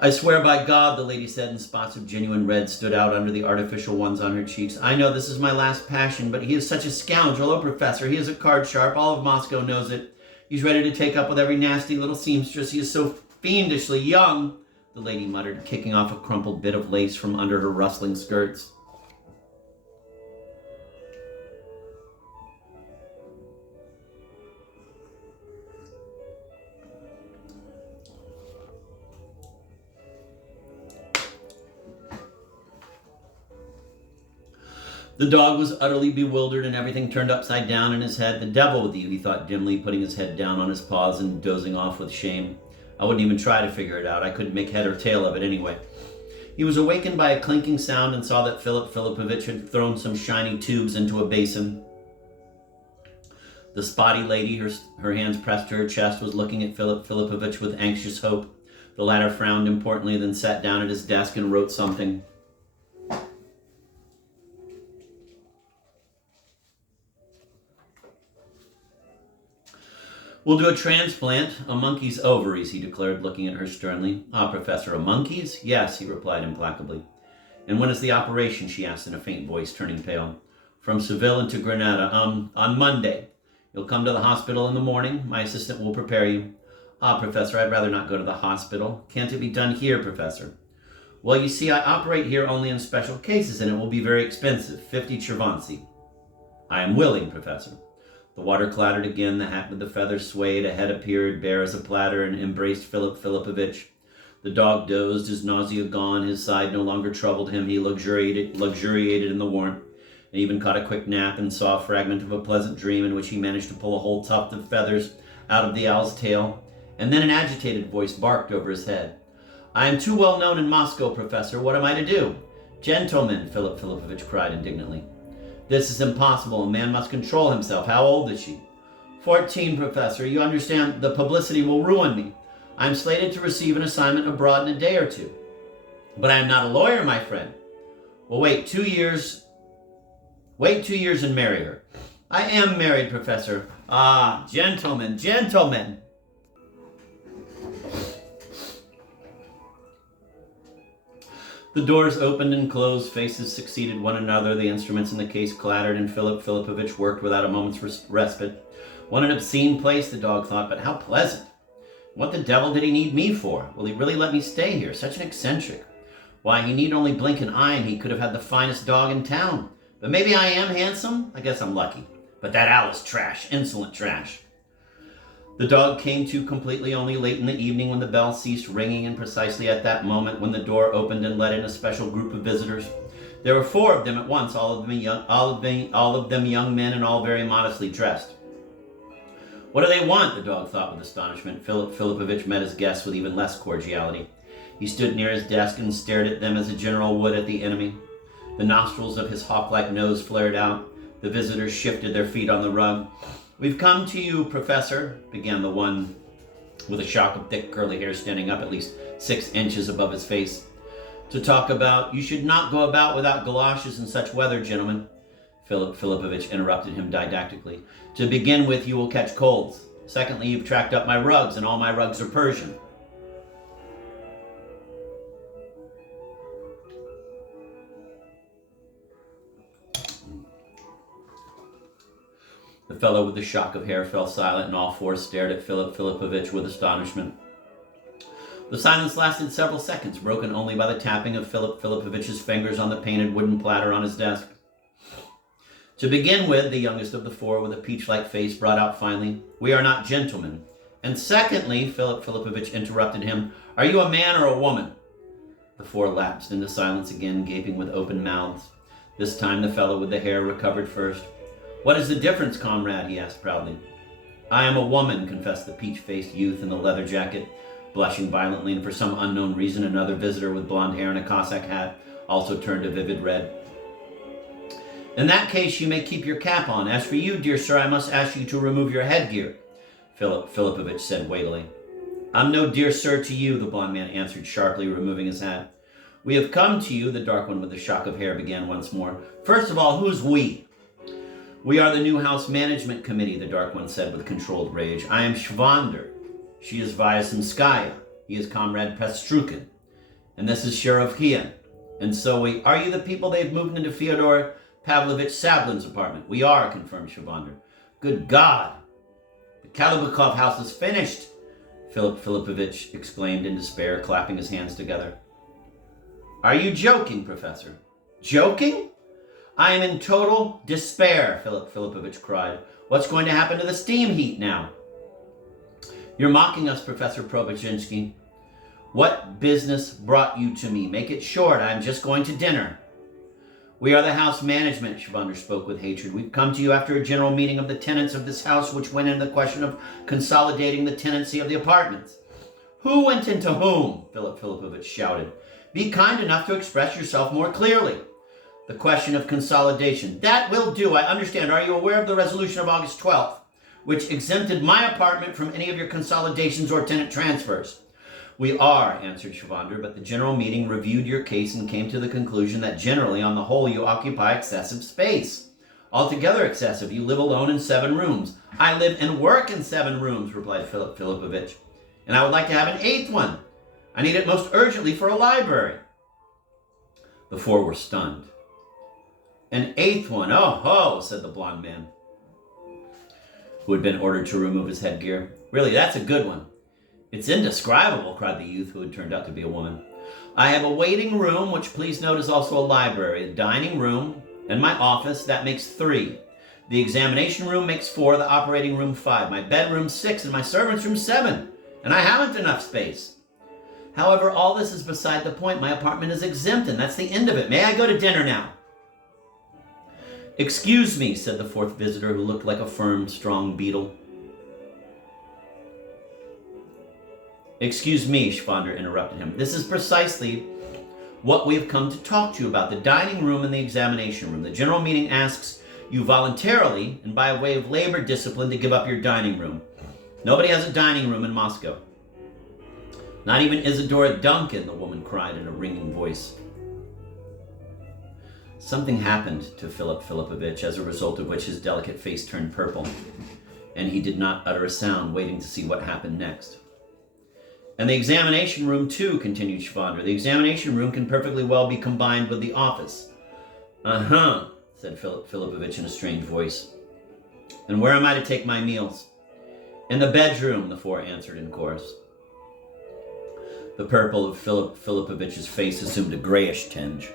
"I swear by God," the lady said, and spots of genuine red stood out under the artificial ones on her cheeks. "I know this is my last passion, but he is such a scoundrel. Oh, Professor, he is a card sharp. All of Moscow knows it. He's ready to take up with every nasty little seamstress. He is so fiendishly young," the lady muttered, kicking off a crumpled bit of lace from under her rustling skirts. The dog was utterly bewildered, and everything turned upside down in his head. "The devil with you," he thought dimly, putting his head down on his paws and dozing off with shame. "I wouldn't even try to figure it out. I couldn't make head or tail of it anyway." He was awakened by a clinking sound and saw that Philip Filipovich had thrown some shiny tubes into a basin. The spotty lady, her hands pressed to her chest, was looking at Philip Filipovich with anxious hope. The latter frowned importantly, then sat down at his desk and wrote something. "We'll do a transplant, a monkey's ovaries," he declared, looking at her sternly. "Ah, Professor, a monkey's?" "Yes," he replied implacably. "And when is the operation?" she asked in a faint voice, turning pale. "From Seville into Granada, on Monday. You'll come to the hospital in the morning. My assistant will prepare you." "Ah, Professor, I'd rather not go to the hospital." "Can't it be done here, Professor?" "Well, you see, I operate here only in special cases, and it will be very expensive, 50 chervonsi." "I am willing, Professor." The water clattered again, the hat with the feathers swayed, a head appeared, bare as a platter, and embraced Philip Filipovich. The dog dozed, his nausea gone, his side no longer troubled him. He luxuriated in the warmth, and even caught a quick nap and saw a fragment of a pleasant dream in which he managed to pull a whole tuft of feathers out of the owl's tail. And then an agitated voice barked over his head. "I am too well known in Moscow, Professor. What am I to do?" "Gentlemen," Philip Filipovich cried indignantly. "This is impossible. A man must control himself. How old is she?" 14, Professor. You understand, the publicity will ruin me. I am slated to receive an assignment abroad in a day or two." "But I am not a lawyer, my friend." "Well, wait 2 years. Wait 2 years and marry her." "I am married, Professor." "Ah, gentlemen, gentlemen." The doors opened and closed, faces succeeded one another, the instruments in the case clattered, and Philip Filipovich worked without a moment's respite. What an obscene place, the dog thought, but how pleasant. What the devil did he need me for? Will he really let me stay here? Such an eccentric. Why, he need only blink an eye and he could have had the finest dog in town. But maybe I am handsome? I guess I'm lucky. But that owl is trash, insolent trash. The dog came to completely only late in the evening when the bell ceased ringing, and precisely at that moment when the door opened and let in a special group of visitors. There were 4 of them at once, all of them young men and all very modestly dressed. What do they want? The dog thought with astonishment. Philip Filipovich met his guests with even less cordiality. He stood near his desk and stared at them as a general would at the enemy. The nostrils of his hawk-like nose flared out. The visitors shifted their feet on the rug. "We've come to you, Professor," began the one with a shock of thick curly hair standing up at least 6 inches above his face, "to talk about—" "You should not go about without galoshes in such weather, gentlemen." Philip Filipovich interrupted him didactically. To begin with, you will catch colds. Secondly, you've tracked up my rugs, and all my rugs are Persian. The fellow with the shock of hair fell silent, and all four stared at Philip Filipovich with astonishment. The silence lasted several seconds, broken only by the tapping of Philip Filipovich's fingers on the painted wooden platter on his desk. To begin with, the youngest of the four, with a peach-like face, brought out finally, "We are not gentlemen." And secondly, Philip Filipovich interrupted him, "Are you a man or a woman?" The four lapsed into silence again, gaping with open mouths. This time the fellow with the hair recovered first. "What is the difference, comrade?" he asked proudly. "I am a woman," confessed the peach-faced youth in the leather jacket, blushing violently, and for some unknown reason another visitor with blonde hair and a Cossack hat also turned a vivid red. "In that case, you may keep your cap on. As for you, dear sir, I must ask you to remove your headgear," Philip Filipovich said weightily. "I'm no dear sir to you," the blonde man answered sharply, removing his hat. "We have come to you," the dark one with the shock of hair began once more. "First of all, who's we?" "We are the new house management committee," the dark one said with controlled rage. "I am Shvander. She is Vyazemskaya. He is Comrade Pastrukin. And this is Sheriff Kian. And so we... Are you the people they've moved into Fyodor Pavlovich Sablin's apartment?" "We are," confirmed Shvander. "Good God! The Bulgakov house is finished!" Philip Filipovich exclaimed in despair, clapping his hands together. "Are you joking, Professor?" "Joking? I am in total despair," Philip Filipovich cried. "What's going to happen to the steam heat now?" "You're mocking us, Professor Probachinsky." "What business brought you to me? Make it short. I'm just going to dinner." "We are the house management," Shvander spoke with hatred. "We've come to you after a general meeting of the tenants of this house, which went into the question of consolidating the tenancy of the apartments." "Who went into whom?" Philip Filipovich shouted. "Be kind enough to express yourself more clearly." "The question of consolidation." "That will do. I understand. Are you aware of the resolution of August 12th, which exempted my apartment from any of your consolidations or tenant transfers?" "We are," answered Shvander, "but the general meeting reviewed your case and came to the conclusion that generally, on the whole, you occupy excessive space. Altogether excessive. You live alone in 7 rooms. "I live and work in 7 rooms, replied Philip Filipovich. "And I would like to have an 8th one. I need it most urgently for a library." The four were stunned. "An 8th one? Oh ho," said the blonde man, who had been ordered to remove his headgear. "Really, that's a good one." "It's indescribable," cried the youth, who had turned out to be a woman. "I have a waiting room, which please note is also a library, a dining room, and my office. That makes 3. The examination room makes 4, the operating room 5, my bedroom 6, and my servant's room 7. And I haven't enough space. However, all this is beside the point. My apartment is exempt, and that's the end of it. May I go to dinner now?" "Excuse me," said the 4th visitor, who looked like a firm, strong beetle. "Excuse me," Shvander interrupted him. "This is precisely what we have come to talk to you about, the dining room and the examination room. The general meeting asks you voluntarily and by way of labor discipline to give up your dining room. Nobody has a dining room in Moscow." "Not even Isadora Duncan," the woman cried in a ringing voice. Something happened to Philip Filipovich, as a result of which his delicate face turned purple, and he did not utter a sound, waiting to see what happened next. "And the examination room, too," continued Shvander. "The examination room can perfectly well be combined with the office." "Uh-huh," said Philip Filipovich in a strange voice. "And where am I to take my meals?" "In the bedroom," the 4 answered in chorus. The purple of Philip Filipovich's face assumed a grayish tinge.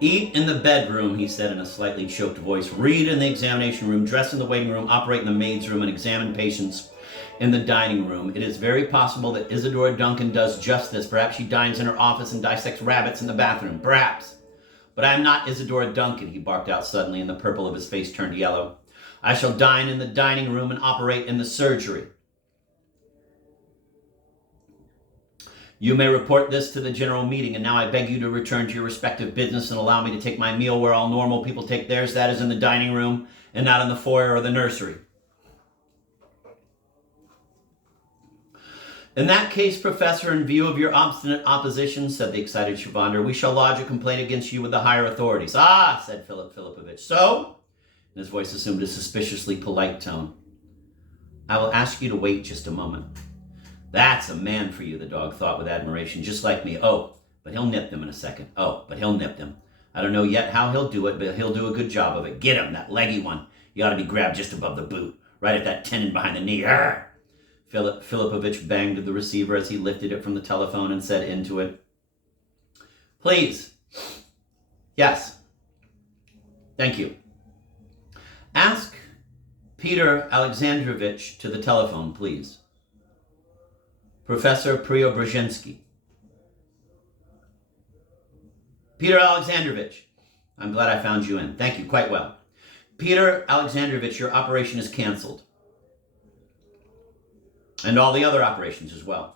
"Eat in the bedroom," he said in a slightly choked voice. "Read in the examination room, dress in the waiting room, operate in the maid's room, and examine patients in the dining room. It is very possible that Isadora Duncan does just this. Perhaps she dines in her office and dissects rabbits in the bathroom. Perhaps. But I am not Isadora Duncan," he barked out suddenly, and the purple of his face turned yellow. "I shall dine in the dining room and operate in the surgery. You may report this to the general meeting, and now I beg you to return to your respective business and allow me to take my meal where all normal people take theirs, that is in the dining room, and not in the foyer or the nursery." In that case, Professor, in view of your obstinate opposition, said the excited Shavander, we shall lodge a complaint against you with the higher authorities. Ah, said Philip Filipovich. So? And his voice assumed a suspiciously polite tone. I will ask you to wait just a moment. That's a man for you, the dog thought with admiration, just like me. Oh, but he'll nip them in a second. Oh, but he'll nip them. I don't know yet how he'll do it, but he'll do a good job of it. Get him, that leggy one. He ought to be grabbed just above the boot, right at that tendon behind the knee. Arrgh! Philip Filipovich banged the receiver as he lifted it from the telephone and said into it, Please. Yes. Thank you. Ask Peter Alexandrovich to the telephone, please. Professor Preobrazhensky. Peter Alexandrovich, I'm glad I found you in. Thank you, quite well. Peter Alexandrovich, your operation is canceled. And all the other operations as well.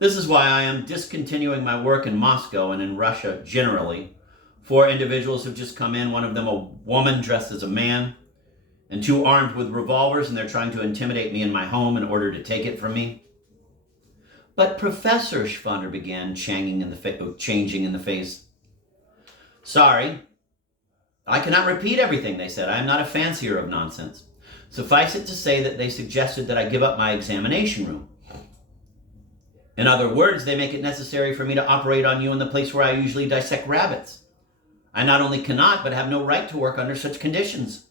This is why I am discontinuing my work in Moscow and in Russia generally. 4 individuals have just come in, one of them a woman dressed as a man, and 2 armed with revolvers, and they're trying to intimidate me in my home in order to take it from me. But Professor, Shvander began, changing in the face. Sorry, I cannot repeat everything they said. I am not a fancier of nonsense. Suffice it to say that they suggested that I give up my examination room. In other words, they make it necessary for me to operate on you in the place where I usually dissect rabbits. I not only cannot, but have no right to work under such conditions.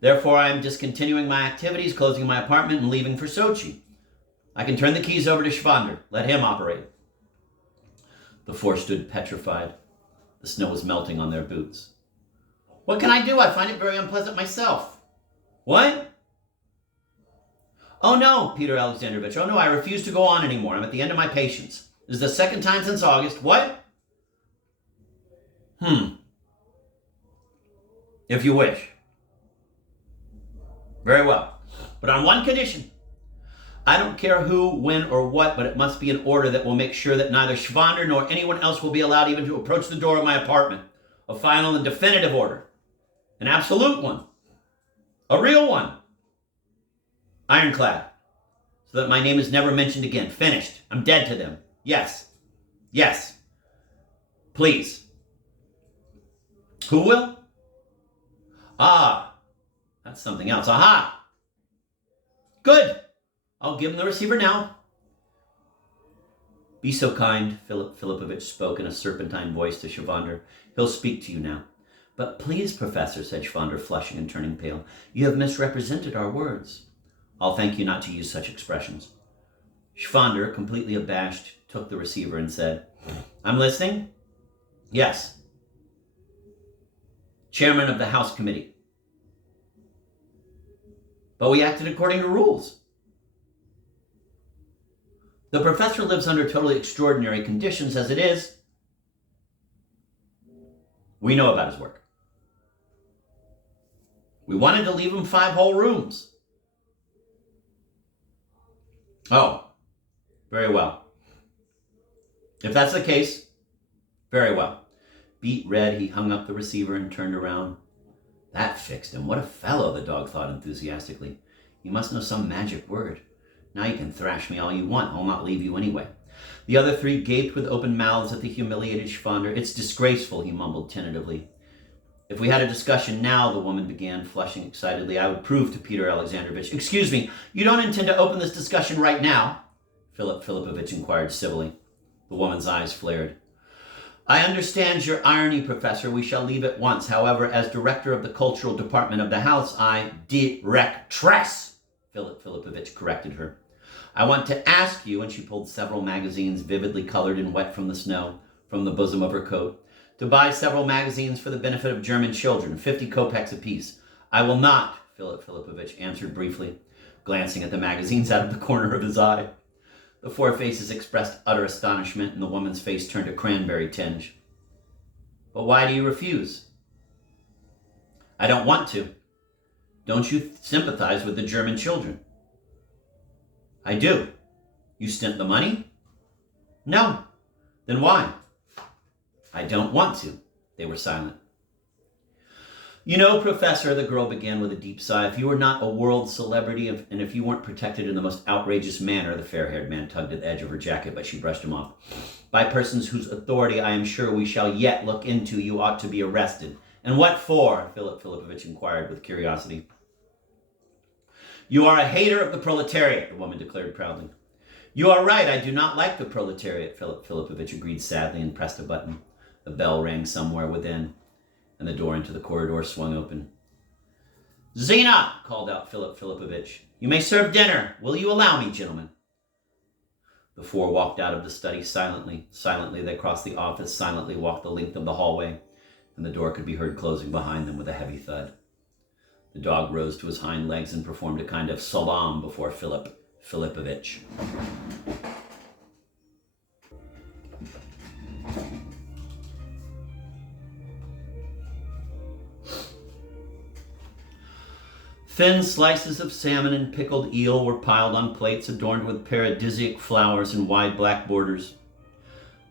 Therefore, I am discontinuing my activities, closing my apartment, and leaving for Sochi. I can turn the keys over to Shvander. Let him operate. The 4 stood petrified. The snow was melting on their boots. What can I do? I find it very unpleasant myself. What? Oh no, Peter Alexandrovich. Oh no, I refuse to go on anymore. I'm at the end of my patience. This is the 2nd time since August. What? If you wish. Very well. But on one condition. I don't care who, when, or what, but it must be an order that will make sure that neither Shvander nor anyone else will be allowed even to approach the door of my apartment. A final and definitive order. An absolute one. A real one. Ironclad. So that my name is never mentioned again. Finished. I'm dead to them. Yes. Yes. Please. Who will? Ah. That's something else. Aha. Good. I'll give him the receiver now. Be so kind, Philip Filipovich spoke in a serpentine voice to Shavander. He'll speak to you now. But please, Professor, said Shvander, flushing and turning pale, you have misrepresented our words. I'll thank you not to use such expressions. Shvander, completely abashed, took the receiver and said, I'm listening? Yes. Chairman of the House Committee. But we acted according to rules. The professor lives under totally extraordinary conditions as it is. We know about his work. We wanted to leave him 5 whole rooms. Oh, very well. If that's the case, very well. Beat red, he hung up the receiver and turned around. That fixed him. What a fellow, the dog thought enthusiastically. You must know some magic word. Now you can thrash me all you want. I'll not leave you anyway. The other 3 gaped with open mouths at the humiliated Shvander. It's disgraceful, he mumbled tentatively. If we had a discussion now, the woman began, flushing excitedly, I would prove to Peter Alexandrovich. Excuse me, you don't intend to open this discussion right now? Philip Filipovich inquired civilly. The woman's eyes flared. I understand your irony, Professor. We shall leave at once. However, as director of the cultural department of the house, directress, Philip Filipovich corrected her. I want to ask you, and she pulled several magazines vividly colored and wet from the snow from the bosom of her coat, to buy several magazines for the benefit of German children, 50 kopecks apiece. I will not, Philip Filipovich answered briefly, glancing at the magazines out of the corner of his eye. The 4 faces expressed utter astonishment, and the woman's face turned a cranberry tinge. But why do you refuse? I don't want to. Don't you sympathize with the German children? I do. You stint the money? No. Then why? I don't want to. They were silent. You know, Professor, the girl began with a deep sigh, if you were not a world celebrity and if you weren't protected in the most outrageous manner, the fair-haired man tugged at the edge of her jacket, but she brushed him off. By persons whose authority I am sure we shall yet look into, you ought to be arrested. And what for? Philip Filipovich inquired with curiosity. You are a hater of the proletariat, the woman declared proudly. You are right, I do not like the proletariat, Philip Filipovich agreed sadly and pressed a button. The bell rang somewhere within, and the door into the corridor swung open. Zina, called out Philip Filipovich. You may serve dinner. Will you allow me, gentlemen? The four walked out of the study silently. Silently they crossed the office, silently walked the length of the hallway, and the door could be heard closing behind them with a heavy thud. The dog rose to his hind legs and performed a kind of salaam before Philip Filipovich. Thin slices of salmon and pickled eel were piled on plates adorned with paradisiac flowers and wide black borders.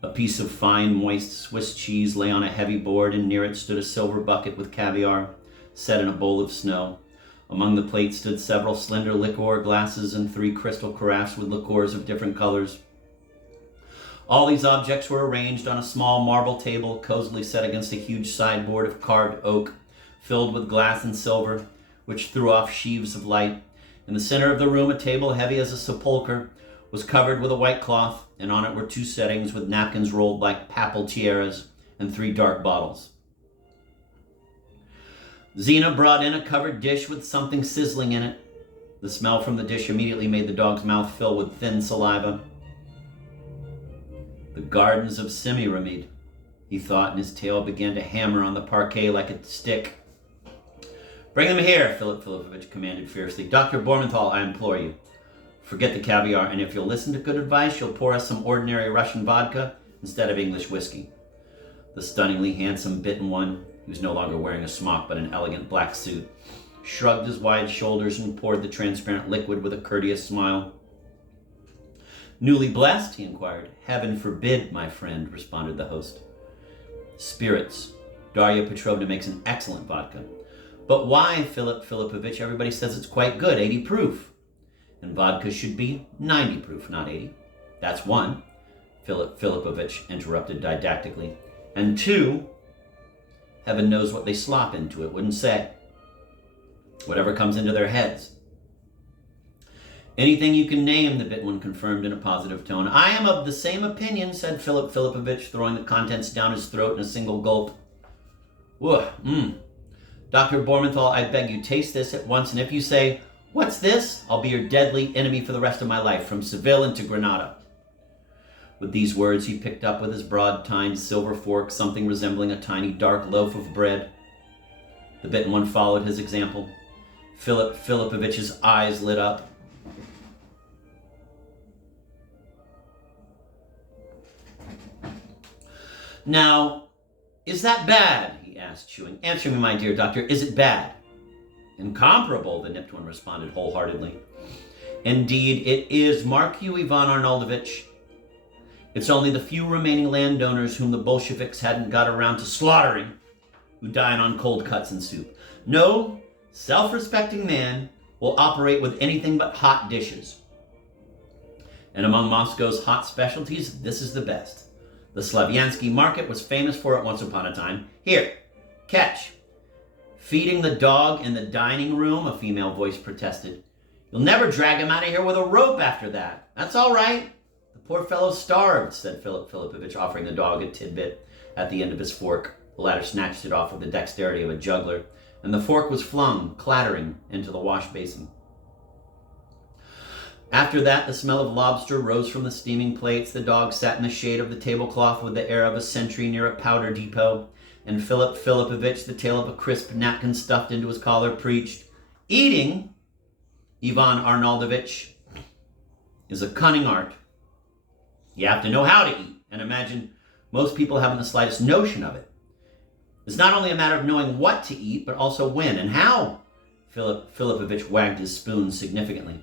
A piece of fine, moist Swiss cheese lay on a heavy board, and near it stood a silver bucket with caviar, set in a bowl of snow. Among the plates stood several slender liqueur glasses and 3 crystal carafes with liqueurs of different colors. All these objects were arranged on a small marble table, cozily set against a huge sideboard of carved oak, filled with glass and silver, which threw off sheaves of light. In the center of the room, a table heavy as a sepulchre was covered with a white cloth, and on it were 2 settings with napkins rolled like papal tiaras and 3 dark bottles. Zina brought in a covered dish with something sizzling in it. The smell from the dish immediately made the dog's mouth fill with thin saliva. The gardens of Semiramis, he thought, and his tail began to hammer on the parquet like a stick. Bring them here, Philip Filipovich commanded fiercely. Dr. Bormenthal, I implore you. Forget the caviar, and if you'll listen to good advice, you'll pour us some ordinary Russian vodka instead of English whiskey. The stunningly handsome bitten one, he was no longer wearing a smock but an elegant black suit, shrugged his wide shoulders and poured the transparent liquid with a courteous smile. Newly blessed? He inquired. Heaven forbid, my friend, responded the host. Spirits. Darya Petrovna makes an excellent vodka. But why, Philip Filipovich? Everybody says it's quite good, 80 proof. And vodka should be 90 proof, not 80. That's 1, Philip Filipovich interrupted didactically. And 2, heaven knows what they slop into it, wouldn't say. Whatever comes into their heads. Anything you can name, the bit one confirmed in a positive tone. I am of the same opinion, said Philip Filipovich, throwing the contents down his throat in a single gulp. Dr. Bormenthal, I beg you, taste this at once, and if you say, what's this? I'll be your deadly enemy for the rest of my life, from Seville into Granada. With these words, he picked up with his broad-tined silver fork something resembling a tiny dark loaf of bread. The bitten one followed his example. Philip Filipovich's eyes lit up. Now, is that bad? He asked, chewing. Answer me, my dear doctor, is it bad? Incomparable, the nipped one responded wholeheartedly. Indeed, it is. Mark you, Ivan Arnoldovich. It's only the few remaining landowners whom the Bolsheviks hadn't got around to slaughtering who dine on cold cuts and soup. No self-respecting man will operate with anything but hot dishes. And among Moscow's hot specialties, this is the best. The Slaviansky market was famous for it once upon a time. Here, catch. Feeding the dog in the dining room, a female voice protested. You'll never drag him out of here with a rope after that. That's all right. The poor fellow's starved, said Philip Filipovich, offering the dog a tidbit at the end of his fork. The latter snatched it off with the dexterity of a juggler, and the fork was flung, clattering, into the wash basin. After that, the smell of lobster rose from the steaming plates. The dog sat in the shade of the tablecloth with the air of a sentry near a powder depot, and Philip Filipovich, the tail of a crisp napkin stuffed into his collar, preached, eating, Ivan Arnoldovich, is a cunning art. You have to know how to eat, and imagine most people haven't the slightest notion of it. It's not only a matter of knowing what to eat, but also when and how. Philip Filipovich wagged his spoon significantly.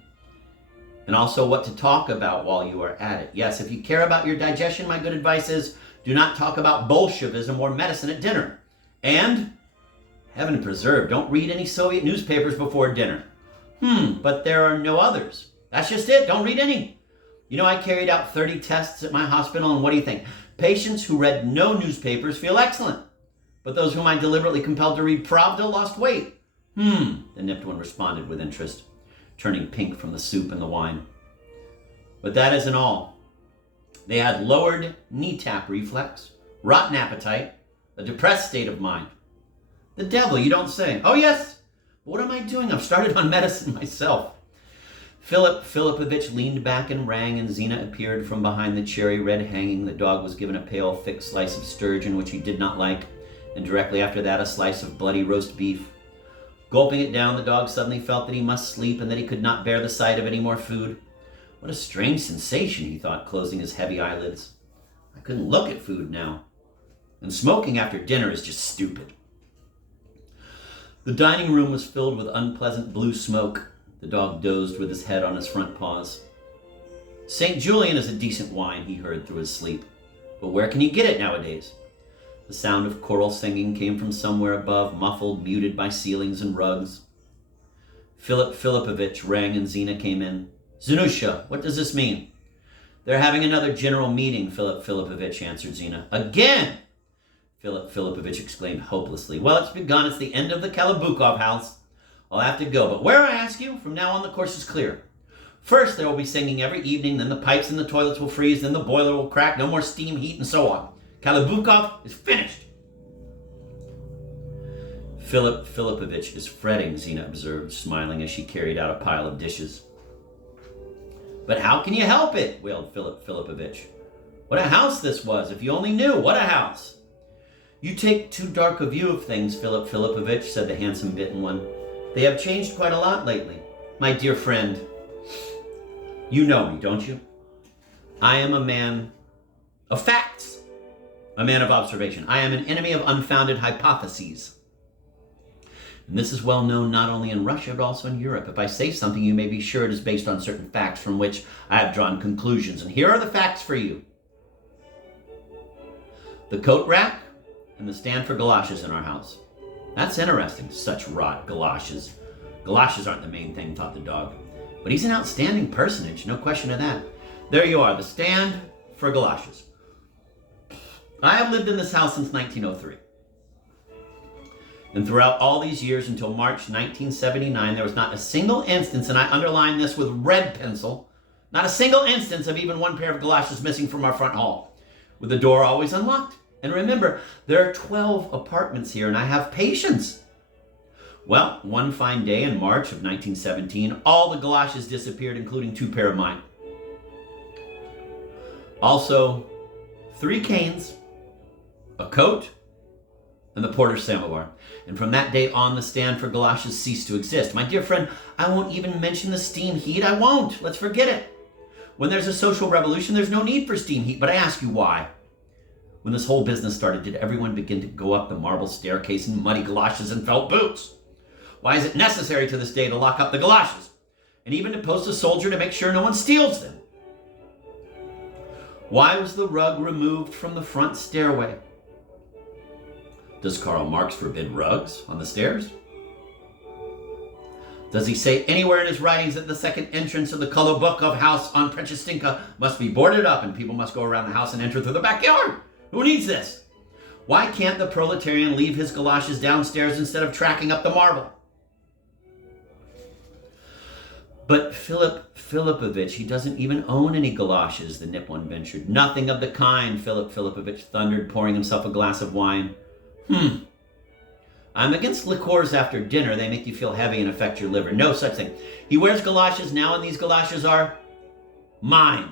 And also what to talk about while you are at it. Yes, if you care about your digestion, my good advice is do not talk about Bolshevism or medicine at dinner. And Heaven preserve, don't read any Soviet newspapers before dinner. But there are no others. That's just it, don't read any. You know, I carried out 30 tests at my hospital, and what do you think? Patients who read no newspapers feel excellent. But those whom I deliberately compelled to read Pravda lost weight. The nipped one responded with interest, turning pink from the soup and the wine. But that isn't all. They had lowered knee tap reflex, rotten appetite, a depressed state of mind. The devil, you don't say. Oh yes, but what am I doing? I've started on medicine myself. Philip Filipovich leaned back and rang, and Zina appeared from behind the cherry red hanging. The dog was given a pale, thick slice of sturgeon, which he did not like, and directly after that a slice of bloody roast beef. Gulping it down, the dog suddenly felt that he must sleep and that he could not bear the sight of any more food. What a strange sensation, he thought, closing his heavy eyelids. I couldn't look at food now. And smoking after dinner is just stupid. The dining room was filled with unpleasant blue smoke. The dog dozed with his head on his front paws. St. Julian is a decent wine, he heard through his sleep. But where can you get it nowadays? The sound of choral singing came from somewhere above, muffled, muted by ceilings and rugs. Philip Filipovich rang and Zina came in. Zanusha, what does this mean? They're having another general meeting, Philip Filipovich answered Zina. Again! Philip Filipovich exclaimed hopelessly. Well, it's begun. It's the end of the Bulgakov house. I'll have to go. But where, I ask you? From now on, the course is clear. First, there will be singing every evening, then the pipes in the toilets will freeze, then the boiler will crack, no more steam, heat, and so on. Bulgakov is finished. Philip Filipovich is fretting, Zina observed, smiling as she carried out a pile of dishes. But how can you help it? Wailed Philip Filipovich. What a house this was, if you only knew. What a house. You take too dark a view of things, Philip Filipovich, said the handsome bitten one. They have changed quite a lot lately. My dear friend, you know me, don't you? I am a man of facts, a man of observation. I am an enemy of unfounded hypotheses. And this is well known not only in Russia, but also in Europe. If I say something, you may be sure it is based on certain facts from which I have drawn conclusions. And here are the facts for you. The coat rack and the stand for galoshes in our house. That's interesting. Such rot, galoshes. Galoshes aren't the main thing, thought the dog. But he's an outstanding personage, no question of that. There you are, the stand for galoshes. I have lived in this house since 1903. And throughout all these years until March 1979, there was not a single instance, and I underline this with red pencil, not a single instance of even one pair of galoshes missing from our front hall, with the door always unlocked. And remember, there are 12 apartments here, and I have patience. Well, one fine day in March of 1917, all the galoshes disappeared, including 2 pair of mine. Also, 3 canes, a coat, and the porter's samovar. And from that day on, the stand for galoshes ceased to exist. My dear friend, I won't even mention the steam heat. I won't. Let's forget it. When there's a social revolution, there's no need for steam heat. But I ask you why. When this whole business started, did everyone begin to go up the marble staircase in muddy galoshes and felt boots? Why is it necessary to this day to lock up the galoshes? And even to post a soldier to make sure no one steals them? Why was the rug removed from the front stairway? Does Karl Marx forbid rugs on the stairs? Does he say anywhere in his writings that the second entrance of the Bulgakov house on Prechestinka must be boarded up and people must go around the house and enter through the backyard? Who needs this? Why can't the proletarian leave his galoshes downstairs instead of tracking up the marble? But Philip Filipovich, he doesn't even own any galoshes, the nip one ventured. Nothing of the kind, Philip Filipovich thundered, pouring himself a glass of wine. I'm against liqueurs after dinner. They make you feel heavy and affect your liver. No such thing. He wears galoshes now, and these galoshes are mine.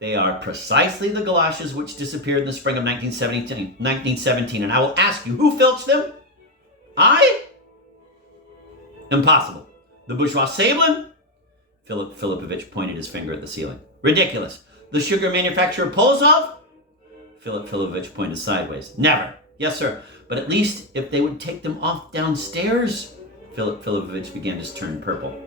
They are precisely the galoshes which disappeared in the spring of 1917. And I will ask you, who filched them? I? Impossible. The bourgeois Sablin? Philip Filipovich pointed his finger at the ceiling. Ridiculous. The sugar manufacturer Polozov? Philip Filipovich pointed sideways. Never. Yes, sir. But at least if they would take them off downstairs. Philip Filipovich began to turn purple.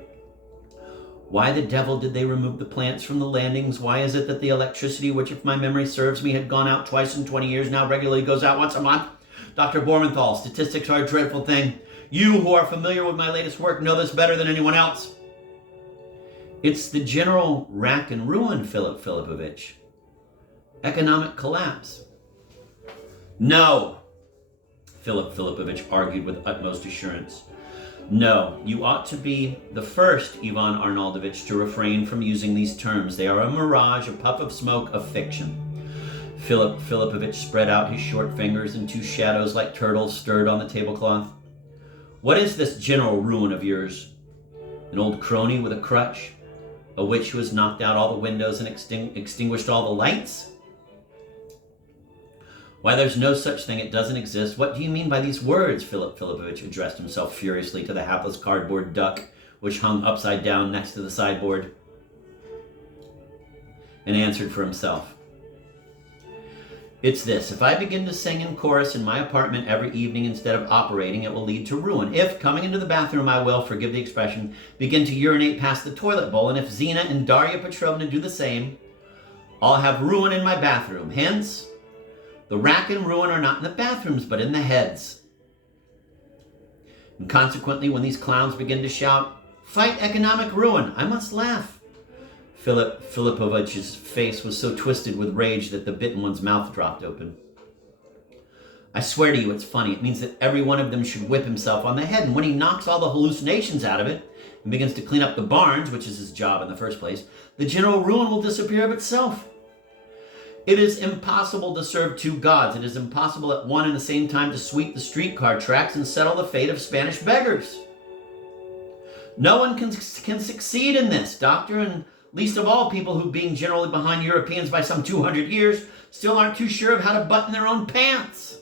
Why the devil did they remove the plants from the landings? Why is it that the electricity, which if my memory serves me had gone out twice in 20 years, now regularly goes out once a month? Dr. Bormenthal, statistics are a dreadful thing. You who are familiar with my latest work know this better than anyone else. It's the general rack and ruin, Philip Filipovich. Economic collapse. No, Philip Filipovich argued with utmost assurance. No, you ought to be the first, Ivan Arnaldovich, to refrain from using these terms. They are a mirage, a puff of smoke, a fiction. Philip Filipovich spread out his short fingers, and two shadows like turtles stirred on the tablecloth. What is this general ruin of yours? An old crony with a crutch? A witch who has knocked out all the windows and extinguished all the lights? Why, there's no such thing. It doesn't exist. What do you mean by these words? Philip Filipovich addressed himself furiously to the hapless cardboard duck which hung upside down next to the sideboard, and answered for himself. It's this. If I begin to sing in chorus in my apartment every evening instead of operating, it will lead to ruin. If, coming into the bathroom, I will, forgive the expression, begin to urinate past the toilet bowl, and if Zina and Darya Petrovna do the same, I'll have ruin in my bathroom. Hence, the rack and ruin are not in the bathrooms, but in the heads. And consequently, when these clowns begin to shout, "Fight economic ruin," I must laugh. Philip Filipovich's face was so twisted with rage that the bitten one's mouth dropped open. I swear to you, it's funny. It means that every one of them should whip himself on the head, and when he knocks all the hallucinations out of it and begins to clean up the barns, which is his job in the first place, the general ruin will disappear of itself. It is impossible to serve two gods. It is impossible at one and the same time to sweep the streetcar tracks and settle the fate of Spanish beggars. No one can succeed in this, Doctor, and least of all people who, being generally behind Europeans by some 200 years, still aren't too sure of how to button their own pants.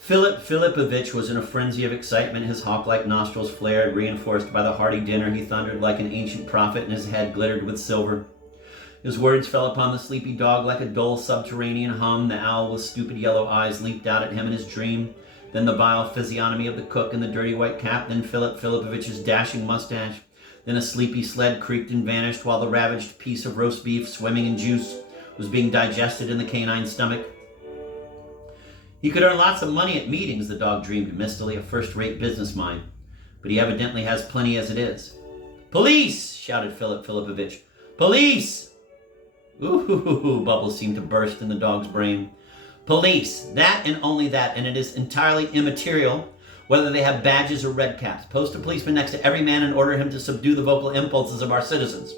Philip Filipovich was in a frenzy of excitement. His hawk-like nostrils flared, reinforced by the hearty dinner. He thundered like an ancient prophet, and his head glittered with silver. His words fell upon the sleepy dog like a dull subterranean hum. The owl with stupid yellow eyes leaped out at him in his dream. Then the vile physiognomy of the cook in the dirty white cap. Then Philip Filipovich's dashing mustache. Then a sleepy sled creaked and vanished while the ravaged piece of roast beef, swimming in juice, was being digested in the canine stomach. He could earn lots of money at meetings, the dog dreamed mistily, a first-rate business mind. But he evidently has plenty as it is. "Police!" shouted Philip Filipovich. "Police!" Ooh, bubbles seemed to burst in the dog's brain. Police, that and only that, and it is entirely immaterial whether they have badges or red caps. Post a policeman next to every man and order him to subdue the vocal impulses of our citizens.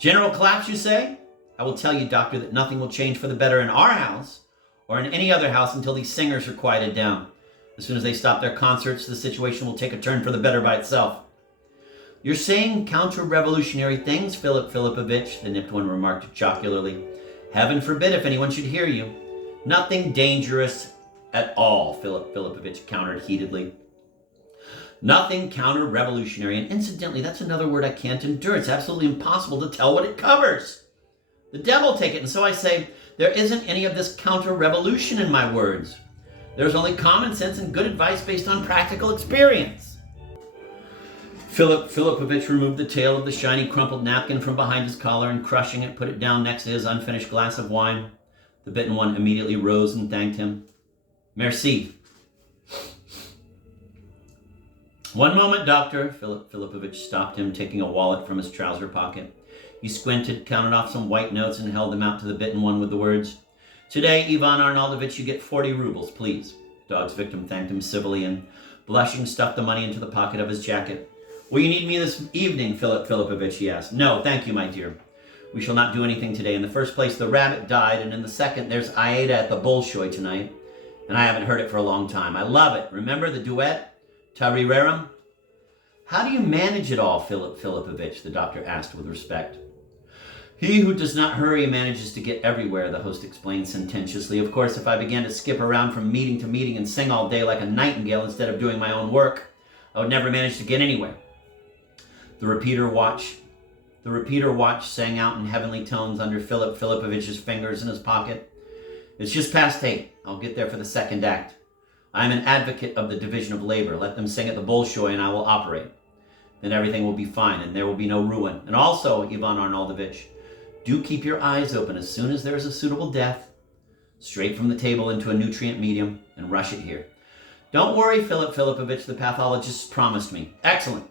General collapse, you say? I will tell you, Doctor, that nothing will change for the better in our house, or in any other house, until these singers are quieted down. As soon as they stop their concerts, the situation will take a turn for the better by itself. You're saying counter-revolutionary things, Philip Filipovich, the nipped one remarked jocularly. Heaven forbid if anyone should hear you. Nothing dangerous at all, Philip Filipovich countered heatedly. Nothing counter-revolutionary, and incidentally, that's another word I can't endure. It's absolutely impossible to tell what it covers. The devil take it, and so I say, there isn't any of this counter-revolution in my words. There's only common sense and good advice based on practical experience. Philip Filipovich removed the tail of the shiny crumpled napkin from behind his collar and, crushing it, put it down next to his unfinished glass of wine. The bitten one immediately rose and thanked him. Merci. One moment, Doctor. Philip Filipovich stopped him, taking a wallet from his trouser pocket. He squinted, counted off some white notes, and held them out to the bitten one with the words, Today, Ivan Arnaldovich, you get 40 rubles, please. The dog's victim thanked him civilly and, blushing, stuffed the money into the pocket of his jacket. Will you need me this evening, Philip Filipovich, he asked. No, thank you, my dear. We shall not do anything today. In the first place, the rabbit died, and in the second, there's Aida at the Bolshoi tonight, and I haven't heard it for a long time. I love it. Remember the duet? Tarirarum? How do you manage it all, Philip Filipovich? The doctor asked with respect. He who does not hurry manages to get everywhere, the host explained sententiously. Of course, if I began to skip around from meeting to meeting and sing all day like a nightingale instead of doing my own work, I would never manage to get anywhere. The repeater watch sang out in heavenly tones under Philip Filipovich's fingers in his pocket. It's just past 8. I'll get there for the second act. I am an advocate of the division of labor. Let them sing at the Bolshoi and I will operate. Then everything will be fine and there will be no ruin. And also, Ivan Arnoldovich, do keep your eyes open as soon as there is a suitable death. Straight from the table into a nutrient medium and rush it here. Don't worry, Philip Filipovich, the pathologist promised me. Excellent.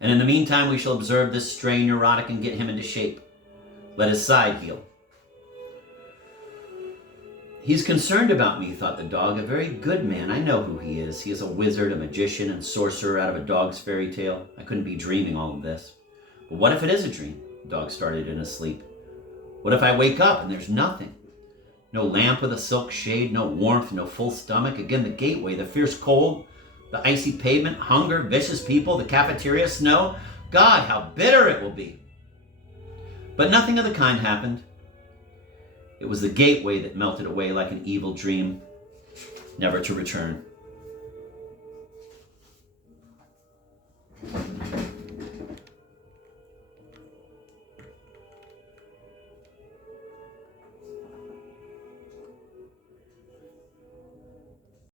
And in the meantime, we shall observe this stray neurotic and get him into shape. Let his side heal. He's concerned about me, thought the dog. A very good man. I know who he is. He is a wizard, a magician, and sorcerer out of a dog's fairy tale. I couldn't be dreaming all of this. But what if it is a dream? The dog started in his sleep. What if I wake up and there's nothing? No lamp with a silk shade, no warmth, no full stomach. Again, the gateway, the fierce cold, the icy pavement, hunger, vicious people, the cafeteria, snow. God, how bitter it will be. But nothing of the kind happened. It was the gateway that melted away like an evil dream, never to return.